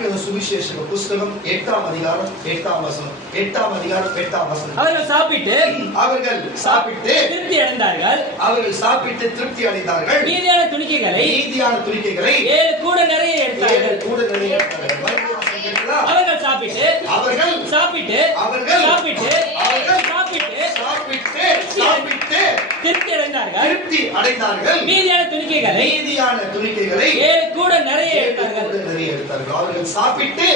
Mark சுவிசேஷ புஸ்தகம் 8ஆம் அதிகாரம் 8ஆம் வசனம். 8ஆம் அதிகாரம் 8ஆம் வசனம். அவர்கள் சாப்பிட்டு திருப்தி அடைந்தார்கள். மீதியான துணிக்கைகளை 7 கூட நிறைய எடுத்தார்கள். அவர்கள் சாப்பிட்டு திருப்தி அடைந்தார்கள். மீதியான துணிக்கைகளை 7 கூட நிறைய எடுத்தார்கள். அவர்கள் சாப்பிட்டு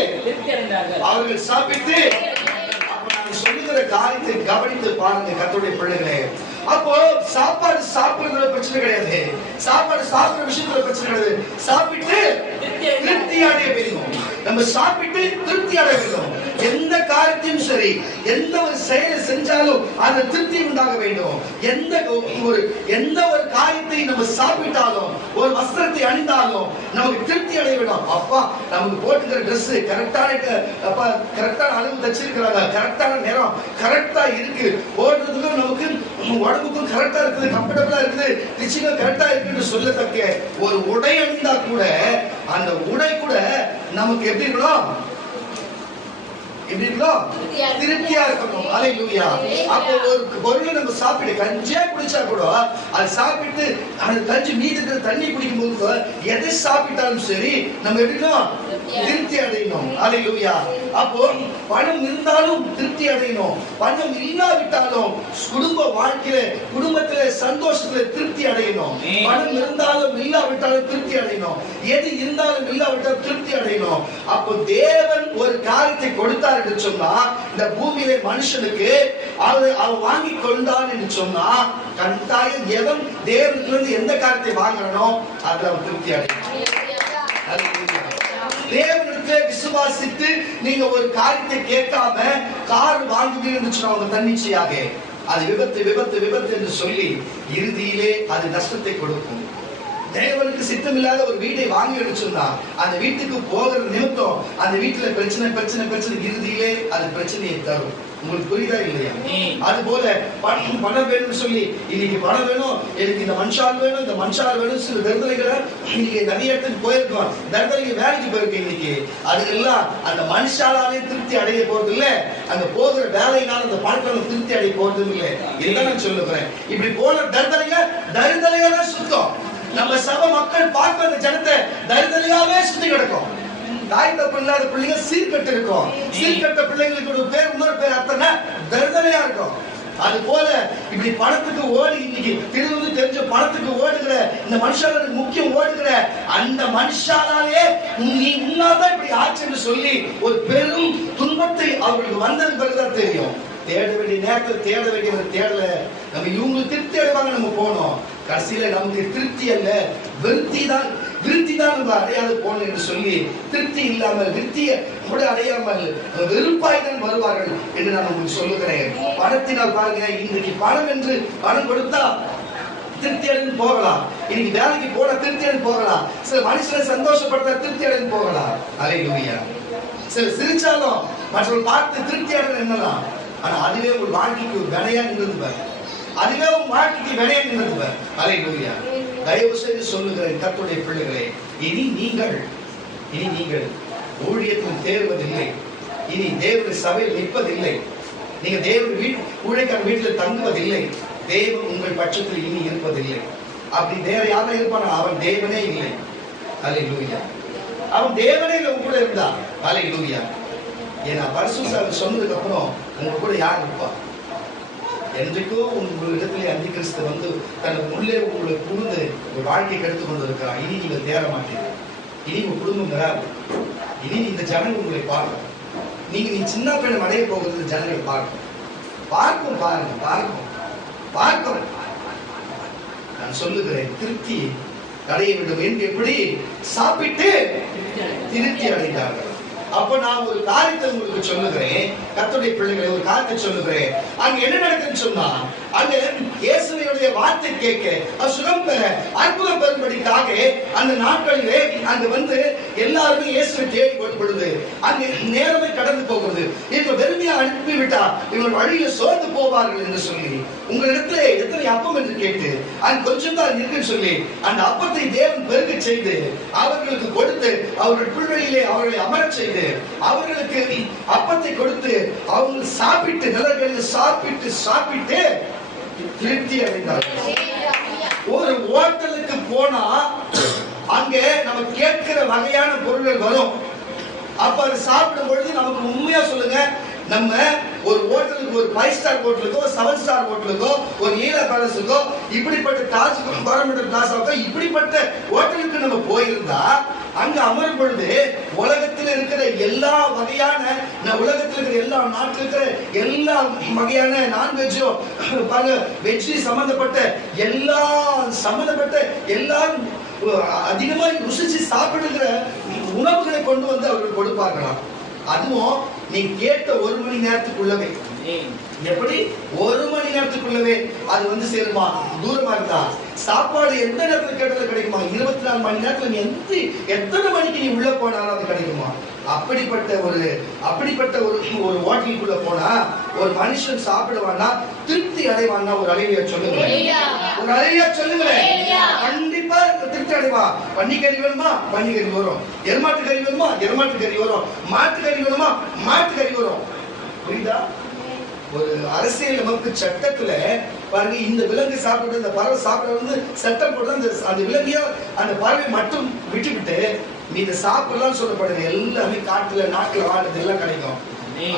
சொல்லுகிற காரியத்தை கவனித்து பாருங்க கர்த்தருடைய பிள்ளைகளே. அப்போ சாப்பாடு சாப்பிடுற பிரச்சனை கிடையாது, சாப்பாடு சாப்பிடுற விஷயத்துல பிரச்சனை கிடையாது. சாப்பிட்டு திருப்தி அடைய வேண்டும். நம்ம சாப்பிட்டு திருப்தி அடைய வேண்டும். எந்த காரியத்தையும் சரி, எந்த ஒரு செயலை செஞ்சாலும் அந்த திருப்தி உண்டாக வேண்டும். எந்த ஒரு காரியத்தை நம்ம சாப்பிட்டாலும், ஒரு வஸ்திரத்தை அணிந்தாலும் நமக்கு திருப்தி அடைய வேண்டும். அப்பா நமக்கு போட்டுக்கிற ட்ரெஸ் கரெக்டான அளவு தச்சிருக்கிறாங்க, கரெக்டான நேரம் கரெக்டா இருக்கு, போடுறதுக்கும் நமக்கு உடம்புக்கும் கரெக்டா இருக்குது, கம்ஃபர்டபிளா இருக்குது, நிச்சயம் கரெக்டா இருக்குன்னு சொல்லத்தக்க ஒரு உடை அணிந்தா கூட அந்த உடை கூட நமக்கு எப்படி இருக்கணும்? திருப்தியா இருக்கணும். அல்லேலூயா. அப்போ ஒரு பொருளை நம்ம சாப்பிட்டு கஞ்சியா குடிச்சா கூட அது சாப்பிட்டு அந்த கஞ்சி மீது தண்ணி குடிக்கும் போது எதை சாப்பிட்டாலும் சரி நம்ம எப்படின்னா திருப்தி அடையணும். அல்லேலூயா. அப்போ பணம் இருந்தாலும் திருப்தி அடையணும், பணம் இல்லாவிட்டாலும் குடும்பத்திலே சந்தோஷத்துல திருப்தி அடையணும். பணம் இருந்தாலும் இல்லாவிட்டாலும் திருப்தி அடையணும், எது இருந்தாலும் இல்லாவிட்டாலும் திருப்தி அடையணும். அப்போ தேவன் ஒரு காரியத்தை கொடுத்தார் என்று சொன்னா, இந்த பூமியிலே மனுஷனுக்கு அவர் வாங்கி கொண்டான் என்று சொன்னா, கட்டாயம் எவன் தேவனிடத்திலிருந்து எந்த காரியத்தை வாங்கறனோ அதுல அவன் திருப்தி அடையணும். தேவனிடத்திலே விசுவாசித்து நீங்க ஒரு காரியத்தை கேட்காம கார் வாங்குவீங்கன்னு சொன்னா அவங்க தன்னிச்சையாக அது விபத்து என்று சொல்லி இறுதியிலே அது நஷ்டத்தை கொடுக்கும். தேவனுக்கு சித்தம் இல்லாத ஒரு வீட்டை வாங்கி எடுச்சோம்னா அந்த வீட்டுக்கு போகிற நிமித்தம் அந்த வீட்டுல பிரச்சனை இறுதியிலே அது பிரச்சனையை தரும். உங்களுக்கு புரியுதா இல்லையா? அது போல பணம் வேணும்னு சொல்லி இன்னைக்கு பணம் வேணும், எனக்கு இந்த மனுஷால் வேணும், இந்த மனுஷால் வேணும் சில தர்தலைகளை இன்னைக்கு நிறைய இடத்துக்கு போயிருக்கோம். தர்தலைக்கு வேலைக்கு போயிருக்கேன் இன்னைக்கு. அதுக்கெல்லாம் அந்த மனுஷாலாலே திருப்தி அடைய போறது இல்லை, அங்க போகிற வேலையினால அந்த பணத்தால திருப்தி அடைய போறதும் இல்லை. இதுதான் நான் சொல்லுறேன். இப்படி போன தர்தலையா சுத்தம். நம்ம சபை மக்கள் பார்க்க அந்த ஜனத்தை தரிதலையாவே சுத்தி கிடக்கும். தாய் தப்பு இல்லாத பிள்ளைங்க சீர்கட்டு இருக்கும். சீர்கட்ட பிள்ளைங்களுக்கு ஒரு பேர் இன்னொரு பேர் அத்தனை தரிதலையா இருக்கும். அது போல இப்படி பணத்துக்கு ஓடி இன்னைக்கு தெரிஞ்ச பணத்துக்கு ஓடுகிற இந்த மனுஷாலுக்கு முக்கியம் ஓடுகிற அந்த மனுஷாலே நீ உன்னாதான் இப்படி ஆச்சுன்னு சொல்லி ஒரு பெரும் துன்பத்தை அவர்களுக்கு வந்தது பிறகுதான் தெரியும். தேட வேண்டிய நேரத்தில் தேட வேண்டியவர் தேடல. நம்ம இவங்களுக்கு திருப்தி அடைவாங்க நம்ம போனோம். கடைசியில நமக்கு திருப்தி அல்ல விருத்தி தான் நம்ம அடையாது போனோம் என்று சொல்லி திருப்தி இல்லாமல் விருத்தியை கூட அடையாமல் வெறுப்பாய் தான் வருவார்கள் என்று நான் உங்களுக்கு சொல்லுகிறேன். பணத்தினால் பாருங்க, இன்றைக்கு பணம் என்று பணம் கொடுத்தா திருப்தி அடைந்து போகலாம். இன்னைக்கு வேலைக்கு போன திருப்தி அடைந்து போகலாம். சில மனுஷனை சந்தோஷப்படுத்த திருப்தி அடைந்து போகலாம். அல்லேலூயா. சில சிரிச்சாலும் மற்றவர்கள் பார்த்து திருப்தி அடைந்து என்னலாம். ஆனா அதுவே ஒரு வாழ்க்கைக்கு ஒரு வினையா நின்றது, அதுவே ஒரு வாழ்க்கைக்கு வினையா நின்றது. அல்லேலூயா. தயவு செய்து சொல்லுகிறேன் கர்த்தருடைய பிள்ளைகளே, இனி நீங்கள் ஊழியத்தில் தேர்வதில்லை, இனி தேவனுடைய சபையில் நிற்பதில்லை, நீங்க தேவனுடைய ஊழியக்காரன் வீட்டில் தங்குவதில்லை, தேவன் உங்கள் பட்சத்தில் இனி இருப்பதில்லை. அப்படி வேற யாரும் இருப்பான? அவன் தேவனே இல்லை. அல்லேலூயா. அவன் தேவனே இல்லை கூட இருந்தா. அல்லேலூயா. ஏன்னா பரிசுத்த சொன்னதுக்கு அப்புறம் உங்க கூட யார் இருப்பா? என்றைக்கும் உங்களிடத்திலே அந்தி கிறிஸ்து வந்து தன் உள்ளே உங்களை புகுந்து உங்கள் வாழ்க்கை கெடுத்து கொண்டு இருக்கிறார். இனி நீங்கள் தேர மாட்டீங்க. இனி உங்க குடும்பம் வராது. இனி இந்த ஜனங்கள் உங்களை பார்க்கும். நீ சின்ன பையன் அடைய போகிறது ஜனங்கள் பார்க்கும். நான் சொல்லுகிறேன், திருப்தி அடைய வேண்டும் என்று எப்படி சாப்பிட்டு திருப்தி அடைந்தார்கள். அப்ப நான் ஒரு காரியத்தை உங்களுக்கு சொல்லுகிறேன், கர்த்தருடைய பிள்ளைகளை ஒரு காரியத்தை சொல்லுகிறேன். அங்க என்ன நடக்குதுன்னு சொன்னா, அங்க இயேசுவினுடைய வார்த்தை கேட்க சுகம் பெற அற்புதம் பெறும்படிக்காக அந்த நாட்களிலே அங்க வந்து எல்லாருமே இயேசுவை தேடி வரும் பொழுது அங்கே நேரமே கடந்து போகிறது. இவங்க வெறுமையா அனுப்பிவிட்டா இவங்க வழியில சோர்ந்து போவார்கள் என்று சொல்லி உங்களிடத்துல எத்தனை அப்பம் என்று கேட்டு அது கொஞ்சம் தான் இருக்குன்னு சொல்லி அந்த அப்பத்தை தேவன் பெருக செய்து அவர்களுக்கு கொடுத்து அவர்கள் புல்வெளியிலே அவர்களை அமரச் செய்து அவர்களுக்கு அப்பத்தை கொடுத்து அவங்க சாப்பிட்டு நிலங்களில் சாப்பிட்டு திருப்தி அடைந்தார்கள். ஒரு ஹோட்டலுக்கு போனா அங்க நம்ம கேட்கிற வகையான பொருட்கள் வரும். அப்ப அதை சாப்பிடும் பொழுது நமக்கு உண்மையா சொல்லுங்க, நம்ம ஒரு ஹோட்டலுக்கு, ஒரு 5 ஸ்டார் ஹோட்டலுக்கோ 7 ஸ்டார் ஹோட்டலுக்கோ ஒரு ஈழ பேலஸுக்கோ இப்படிப்பட்ட தாஜ் பாரமண்டல் பிளாசாவுக்கோ இப்படிப்பட்ட ஹோட்டலுக்கு நம்ம போயிருந்தா அங்க அமரும் பொழுது உலகத்தில் இருக்கிற எல்லா வகையான உலகத்தில் இருக்கிற எல்லா நாட்டில் இருக்கிற எல்லா வகையான நான்வெஜ்ஜோ வெஜ்ஜி சம்பந்தப்பட்ட எல்லாரும் அதிகமாக ருசிச்சு சாப்பிடுகிற உணவுகளை கொண்டு வந்து அவர்கள் கொடுப்பார்களாம். அதுவும் நீ கேட்ட 1 மணி நேரத்துக்குள்ளவே, எப்படி 1 மணி நேரத்துக்குள்ளவே அது வந்து சேருமா? தூரமா இருந்தா சாப்பாடு எந்த நேரத்துல கேட்டது கிடைக்குமா? 24 மணி நேரத்துல நீ எத்தனை மணிக்கு நீ உள்ள போனாலும் அது கிடைக்குமா? அப்படிப்பட்ட ஒரு ஹோட்டலுக்குள்ள போனா ஒரு மனுஷன் சாப்பிடுவான்னா திருப்தி அடைவான்னா ஒரு அலையா சொல்லுங்க, ஒரு அலையா சொல்லுங்க. கண்டிப்பா திருப்தி அடைவா. பன்னிக்கறி வேணுமா? பன்னிக்கறி வரும். எருமாட்டு கறி வேணுமா? எருமாட்டு கறி வரும். மாட்டு கறி வேணுமா? மாட்டு கறி வரும். புரியுதா? ஒரு அரசியல் அமைப்பு சட்டத்துல பாருங்க, இந்த விலங்கு சாப்பிடுறது, இந்த பறவை சாப்பிடுறது சட்டம் போட்டு அந்த விலங்கையோ அந்த பறவை மட்டும் விட்டுவிட்டு நீ இதை சாப்பிடலாம் சொல்லப்படுது. எல்லாமே காட்டுல நாட்டுல வாழ்றது எல்லாம் கிடைக்கும்.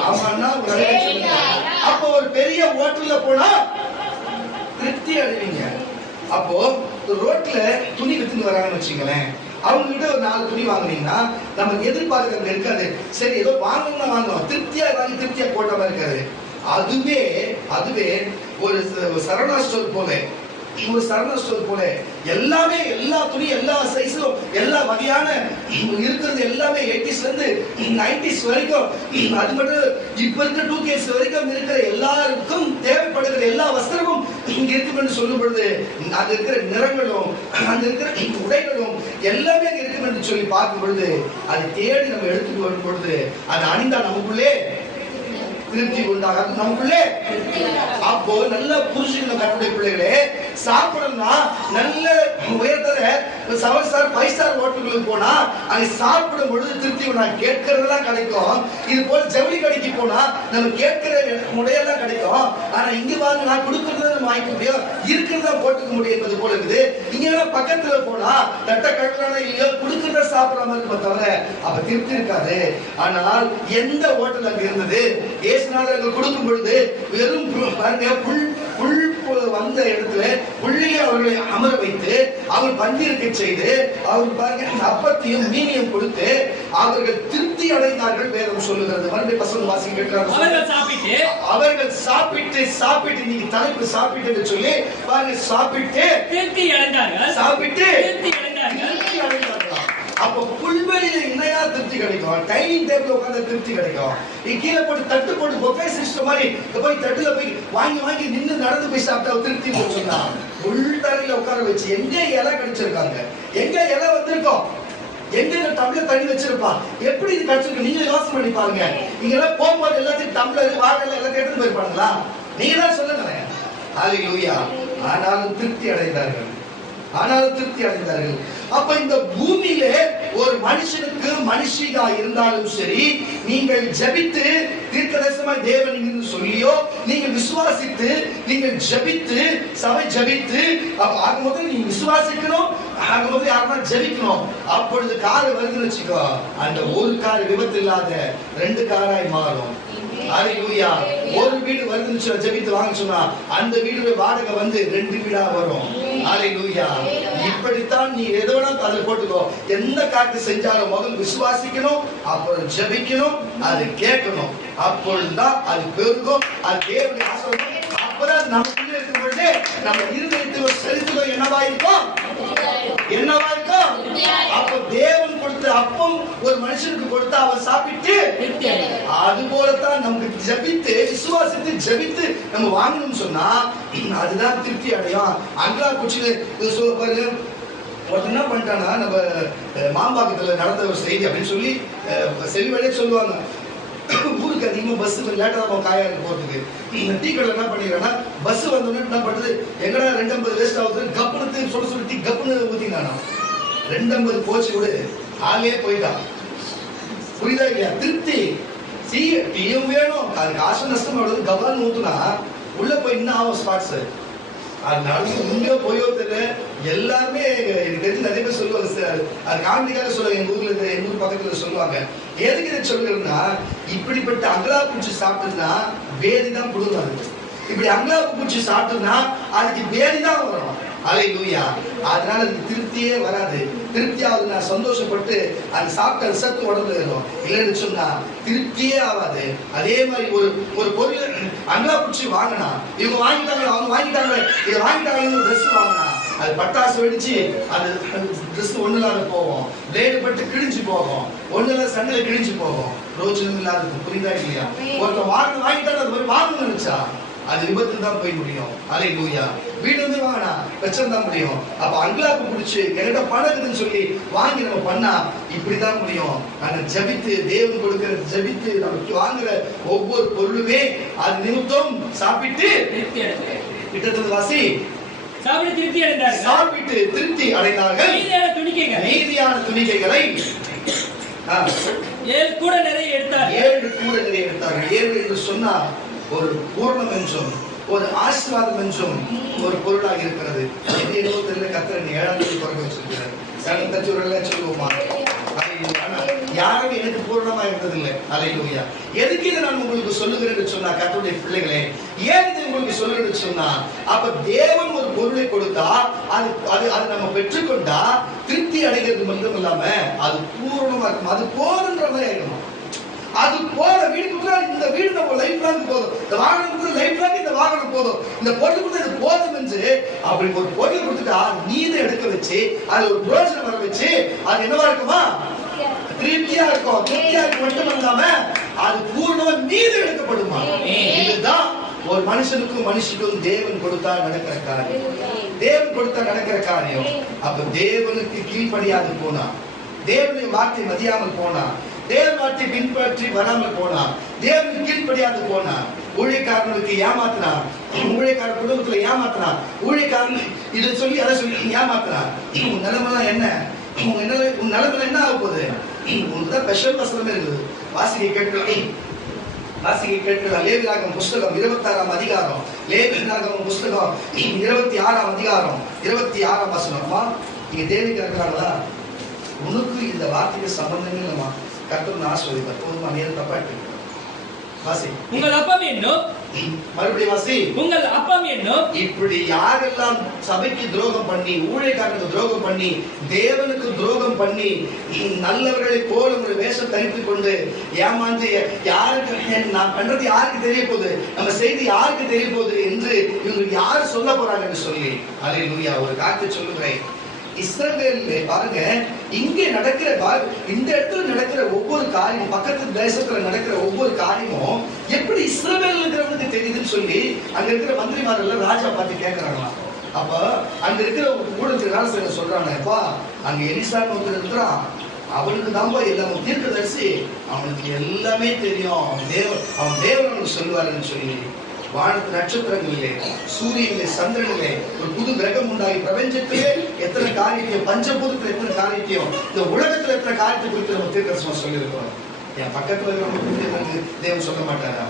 ஆமான்னா அப்போ ஒரு பெரிய ஹோட்டல்ல போனா திருப்தி அடைவீங்க. அப்போ ரோட்ல துணி வித்துன்னு வராங்கன்னு வச்சுங்களேன், அவங்க கிட்ட ஒரு 4 துணி வாங்குனீங்கன்னா நமக்கு எதிர்பார்க்கறது இருக்காது. சரி ஏதோ வாங்கணும்னா வாங்குவோம், திருப்தியா வாங்கி திருப்தியா போட்ட மாதிரி இருக்காது. அதுவே ஒரு சரவணா ஸ்டோர் போல எல்லாமே, எல்லா துணி, எல்லா சைஸும், எல்லா வகையான இருக்கிறது எல்லாமே 80s இருந்து 90s வரைக்கும், அது மட்டும் இப்ப இருக்க 2Ks வரைக்கும் இருக்கிற எல்லாருக்கும் தேவைப்படுகிற எல்லா வஸ்திரமும் இங்க இருக்கும் சொல்லும் பொழுது அங்க இருக்கிற நிறங்களும் அங்க இருக்கிற உடைகளும் எல்லாமே அங்க இருக்கும் என்று சொல்லி பார்க்கும் பொழுது அதை தேடி நம்ம எடுத்துட்டு வரும் பொழுது அதை அணிந்தா நமக்குள்ளே திருப்தி உண்டாகாது, நமக்குள்ளே. அப்போ நல்ல புருஷன் கட்டுடைய பிள்ளைகளே சாப்பிடணும்னா நல்ல உயர்தர 7 ஸ்டார் 5 ஸ்டார் ஹோட்டலுக்கு போனா அங்க சாப்பிடும் பொழுது திருப்தி உண்டாகும். கேட்கறதெல்லாம் கிடைக்கும். இது போல ஜவுளி கடைக்கு போனா நம்ம கேட்கிற முறையெல்லாம் கிடைக்கும். ஆனா இங்க வாங்க நான் கொடுக்கறத நம்ம வாங்கிக்க முடியும், இருக்கிறதா போட்டுக்க முடியும் என்பது போல இருக்குது. இங்க பக்கத்துல போனா தட்ட கட்டலான இல்லையோ கொடுக்கறத சாப்பிடாம இருக்க தவிர அப்ப திருப்தி இருக்காது. ஆனால் எந்த ஹோட்டல் அங்க இருந்தது இயேசுநாதர் கொடுக்கும் பொழுது வெறும் புல் வந்த இடத்துல புள்ளியை அவர்களை அமர வைத்து அவர் பந்திருக்க செய்து அவர் பாருங்க அப்பத்தையும் மீனையும் கொடுத்து அவர்கள் திருப்தி அடைந்தார்கள். வேதம் சொல்லுகிறது. மறுபடியும் பசங்க வாசி கேட்கிறார்கள். அவர்கள் சாப்பிட்டு நீங்க தலைப்பு சாப்பிட்டு என்று சொல்லி பாருங்க சாப்பிட்டு திருப்தி அடைந்தார்கள். சாப்பிட்டு திருப்தி அடைந்தார்கள். அப்போ புல்வெளியில இணையா திருப்தி கிடைக்கும். டைனிங் டேபிள் உட்கார்ந்து திருப்தி கிடைக்கும். நீ கீழே போட்டு தட்டு போட்டு பொஃபே சிஸ்டம் மாதிரி போய் தட்டுல போய் வாங்கி நின்று நடந்து போய் சாப்பிட்டா திருப்தி சொன்னா புல் தரையில உட்கார வச்சு எங்க இலை கிடைச்சிருக்காங்க, எங்க இலை வந்திருக்கோம், எங்க டம்ளர் தண்ணி வச்சிருப்பா, எப்படி இது கிடைச்சிருக்கு நீங்க யோசனை பண்ணி பாருங்க. நீங்க எல்லாம் போகும்போது எல்லாத்தையும் டம்ளர் வாழல எல்லாத்தையும் எடுத்து போயிருப்பாங்களா? நீங்க தான் சொல்லுங்களேன். ஹல்லேலூயா. ஆனாலும் திருப்தி அடைந்தார்கள். அப்ப இந்த பூமியிலே ஒரு மனுஷனுக்கு மனுஷியா இருந்தாலும் சரி, நீங்கள் ஜெபித்து தீர்க்கதரிசனமாய் தேவன் என்று சொல்லியோ நீங்கள் விசுவாசித்து நீங்கள் ஜெபித்து சபை ஜெபித்து ஆகும்போது நீங்க விசுவாசிக்கணும், ஆகும்போது யாருன்னா ஜெபிக்கணும். அப்பொழுது கார் வருதுன்னு வச்சுக்கோ, அந்த ஒரு கார் விபத்து இல்லாத 2 காராய் மாறும். ஹல்லேலூயா. ஒரு வீடு வருதுன்னு ஜெபித்து வாங்க சொன்னா அந்த வீடு வாடகை வந்து 2 வீடா வரும். ஹல்லேலூயா. இப்படித்தான் நீ எதோ அதை போட்டுக்கோ. எந்த காரியத்தை செஞ்சாலும் முதல் விசுவாசிக்கணும், அப்புறம் ஜெபிக்கணும், அது கேட்கணும். அப்பொழுதுதான் அது பெருகும். அது தேவனுடைய ஆசீர்வாதம். அப்பதான் நமக்குள்ள இருக்கும் பொழுது நம்ம இருதயத்தில் செலுத்துவோம். என்னவா இருக்கும்? அப்ப தேவன் கொடுத்த அப்பம் ஒரு மனுஷனுக்கு கொடுத்தா அவன் சாப்பிட்டு அது போலத்தான் நமக்கு ஜெபித்து விசுவாசித்து ஜெபித்து நம்ம வாங்கணும்னு சொன்னா அதுதான் திருப்தி அடையும். அங்கா குச்சியில பாருங்க ஒருத்தர் என்ன பண்ணிட்டானா, நம்ம மாம்பாக்கத்துல நடந்த ஒரு செய்தி அப்படின்னு சொல்லி செல்வி வழியே சொல்லுவாங்க. ஊருக்கு அதிகமா பஸ் லேட்டா தான் காயா இருக்கு போறதுக்கு. டீ கடை என்ன பண்ணிடுறேன்னா, பஸ் வந்தோடனே என்ன பண்றது, எங்கடா 250 வேஸ்ட் ஆகுது, கப்புனு சுட டீ கப்புனு ஊத்தினானா. 250 போச்சு விடு, ஆளே போயிட்டான். புரியுதா இல்லையா? திருப்தி டீயும் வேணும், அது காசு நஷ்டம் ஆகுது. கபான்னு ஊத்துனா உள்ள போய் இன்னும் ஆகும் ஸ்பாட்ஸ். அது நடந்து உண்மையோ போயோ தெரியல. எல்லாருமே எனக்கு தெரிஞ்சு நிறைய பேர் சொல்லுவாங்க சார், அது காமெடிக்காக சொல்லுவாங்க. எங்க ஊர் பக்கத்துல சொல்லுவாங்க. எதுக்கு இதை சொல்லுறேன்னா, இப்படிப்பட்ட அங்கலா பூச்சி சாப்பிட்டுன்னா பேதி தான் புடுங்காது. இப்படி அங்கலா பூச்சி சாப்பிட்டுன்னா அதுக்கு பேதி தான் வரும். அல்லேலூயா. அதனால அதுக்கு திருப்தியே வராது. திருப்தியாவது நான் சந்தோஷப்பட்டு அது சாப்பிட்ட ரிசல்ட் உடம்புல இருக்கும். இல்லைன்னு சொன்னா திருப்தியே ஆகாது. அதே மாதிரி ஒரு பொருள் அங்கலா பூச்சி வாங்கினா, இவங்க வாங்கிட்டாங்க அவங்க வாங்கிட்டாங்க இதை வாங்கிட்டாங்கன்னு ட்ரெஸ் வாங்கினா, அது பட்டாசு வெடிச்சு அது ட்ரெஸ் ஒண்ணு இல்லாத போகும், பிளேடு பட்டு கிழிஞ்சு போகும், ஒண்ணு இல்லாத சண்டையில கிழிஞ்சு போகும், ரோஜனம் இல்லாத. புரியுதா இல்லையா? ஒருத்தன் வாங்கிட்டாங்க அது மாதிரி வாங்கணும்னு நினைச்சா அது விபத்தில் தான் போய் முடியும். அல்லேலூயா. வீடு வந்து வாங்கினா பிரச்சனை தான் முடியும். அப்ப அங்கலாப்பு பிடிச்சு என்கிட்ட பணம் இருக்குதுன்னு சொல்லி வாங்கி நம்ம பண்ணா இப்படிதான் முடியும். அந்த ஜபித்து தேவன் கொடுக்கிற ஜபித்து நமக்கு வாங்குற ஒவ்வொரு பொருளுமே அது நிமித்தம் சாப்பிட்டு கிட்டத்தட்ட வாசி சாப்பிட்டு திருப்தி அடைந்தார்கள். நீதியான துணிக்கைகளை 7 கூட நிறைய எடுத்தார்கள். 7 என்று சொன்னா ஒரு பூர்ணம் என்றும் ஒரு ஆசீர்வாதம் என்றும் ஒரு பொருளாக இருக்கிறது. என்னவோ தெரியல, கர்த்தர் 7ஆம் தேதி பிறக்க வச்சிருக்கிறார். சொல்லுவோமா? யாரும் எனக்கு பூர்ணமா இருந்ததில்லை. அல்லேலூயா. எதுக்கு இதை நான் உங்களுக்கு சொல்லுகிறேன்னு சொன்னா, கர்த்தருடைய பிள்ளைகளே, ஏன் இதை உங்களுக்கு சொல்லுகிறேன்னு சொன்னா, அப்ப தேவன் ஒரு பொருளை கொடுத்தா அது நம்ம பெற்றுக்கொண்டா திருப்தி அடைகிறது மட்டும் இல்லாம அது பூர்ணமா இருக்கும். அது போதுன்ற மாதிரி ஆயிடும். அது போல வீடு கொடுத்தா இந்த வீடு நம்ம லைஃப் லாங் போதும், இந்த வாகனம் கொடுத்தா லைஃப் லாங் இந்த வாகனம் போதும், இந்த பொருள் கொடுத்தா இது போதும் என்று அப்படி ஒரு பொருள் கொடுத்துட்டா நீதை எடுக்க வச்சு அது ஒரு பிரோஜனம் வர வச்சு அது என்னவா இருக்குமா? திருப்தியா இருக்கும். திருப்தியா இருக்க மட்டும் இல்லாம அது பூர்ணமா நீதை எடுக்கப்படுமா? இதுதான் ஒரு மனுஷனுக்கும் மனுஷனுக்கும் தேவன் கொடுத்தா நடக்கிற காரியம். தேவன் கொடுத்தா நடக்கிற காரியம். அப்ப தேவனுக்கு கீழ்ப்படியாது போனா, தேவனுடைய வார்த்தை மதியாமல் போனா, தேவன் வார்த்தை பின்பற்றி வராமல் போனா, தேவனுக்கு கீழ்ப்படியாது போனா, ஊழியக்காரனுக்கு ஏமாத்தினா, ஊழியக்கார குடும்பத்துல ஏமாத்தினா, ஊழியக்காரன் இதை சொல்லி அதை சொல்லி ஏமாத்தினா, உன் நிலைமைலாம் என்ன? உன் நிலைமை என்ன ஆக போகுது? உனக்குதான் ஸ்பெஷல் வசனமே இருக்குது. வாசிக்க கேட்கலாம். லேவியராகமம் புஸ்தகம் 26ஆம் அதிகாரம், லேவியராகமம் புஸ்தகம் 26ஆம் அதிகாரம் 26ஆம் வசனமா. நீங்க தேவிக்கு இருக்கிறாங்களா? உனக்கு இந்த வார்த்தைக்கு சம்பந்தமே இல்லைமா. கர்த்தர் ஆசீர்வதிப்பார். போதுமா? நேரம் தப்பாட்டு வாசி. உங்கள் அப்பம் என்னும் மறுபடியும் வாசி. உங்கள் அப்பம் என்னும் இப்படி யாரெல்லாம் சபைக்கு துரோகம் பண்ணி, ஊழியக்காரனுக்கு துரோகம் பண்ணி, தேவனுக்கு துரோகம் பண்ணி, நல்லவர்களை போல ஒரு வேஷம் தரித்துக் கொண்டு ஏமாந்து யாருக்கு நான் பண்றது யாருக்கு தெரிய போகுது, நம்ம செய்தி யாருக்கு தெரிய போகுது என்று இவங்களுக்கு யாரு சொல்ல போறாங்கன்னு சொல்லி, அல்லேலூயா. ஒரு காரியத்தை சொல்லுகிறேன். இஸ்ரவேல்ல பாருங்க, இங்கே நடக்கிற இந்த இடத்துல நடக்கிற ஒவ்வொரு காரியம், பக்கத்து தேசத்துல நடக்கிற ஒவ்வொரு காரியமும் எப்படி இஸ்ரவேல் இருக்கிறவனுக்கு தெரியுதுன்னு சொல்லி அங்க இருக்கிற மந்திரிமார்கள் ராஜா பார்த்து கேட்கறாங்களாம். அப்ப அங்க இருக்கிற ஊடகத்துக்கு வேலை செய்ய சொல்றாங்க, அப்பா அங்க எலிசான்னு ஒருத்தர் இருக்கிறான், அவனுக்கு தான் எல்லாம் தீர்க்கதரிசி, அவனுக்கு எல்லாமே தெரியும், அவன் தேவன் அவனுக்கு சொல்லுவாருன்னு சொல்லி வானத்து நட்சத்திரங்களிலே, சூரியனிலே, சந்திரனிலே ஒரு புது கிரகம் உண்டாகி பிரபஞ்சத்திலே எத்தனை காரியத்தையும், பஞ்சபூதத்துல எத்தனை காரியத்தையும், இந்த உலகத்துல எத்தனை காரியத்தை குறித்து நம்ம தீர்க்கதரிசனம் சொல்லியிருக்கிறோம். என் பக்கத்துல இருக்கிறவங்களுக்கு தேவன் சொல்ல மாட்டாரா?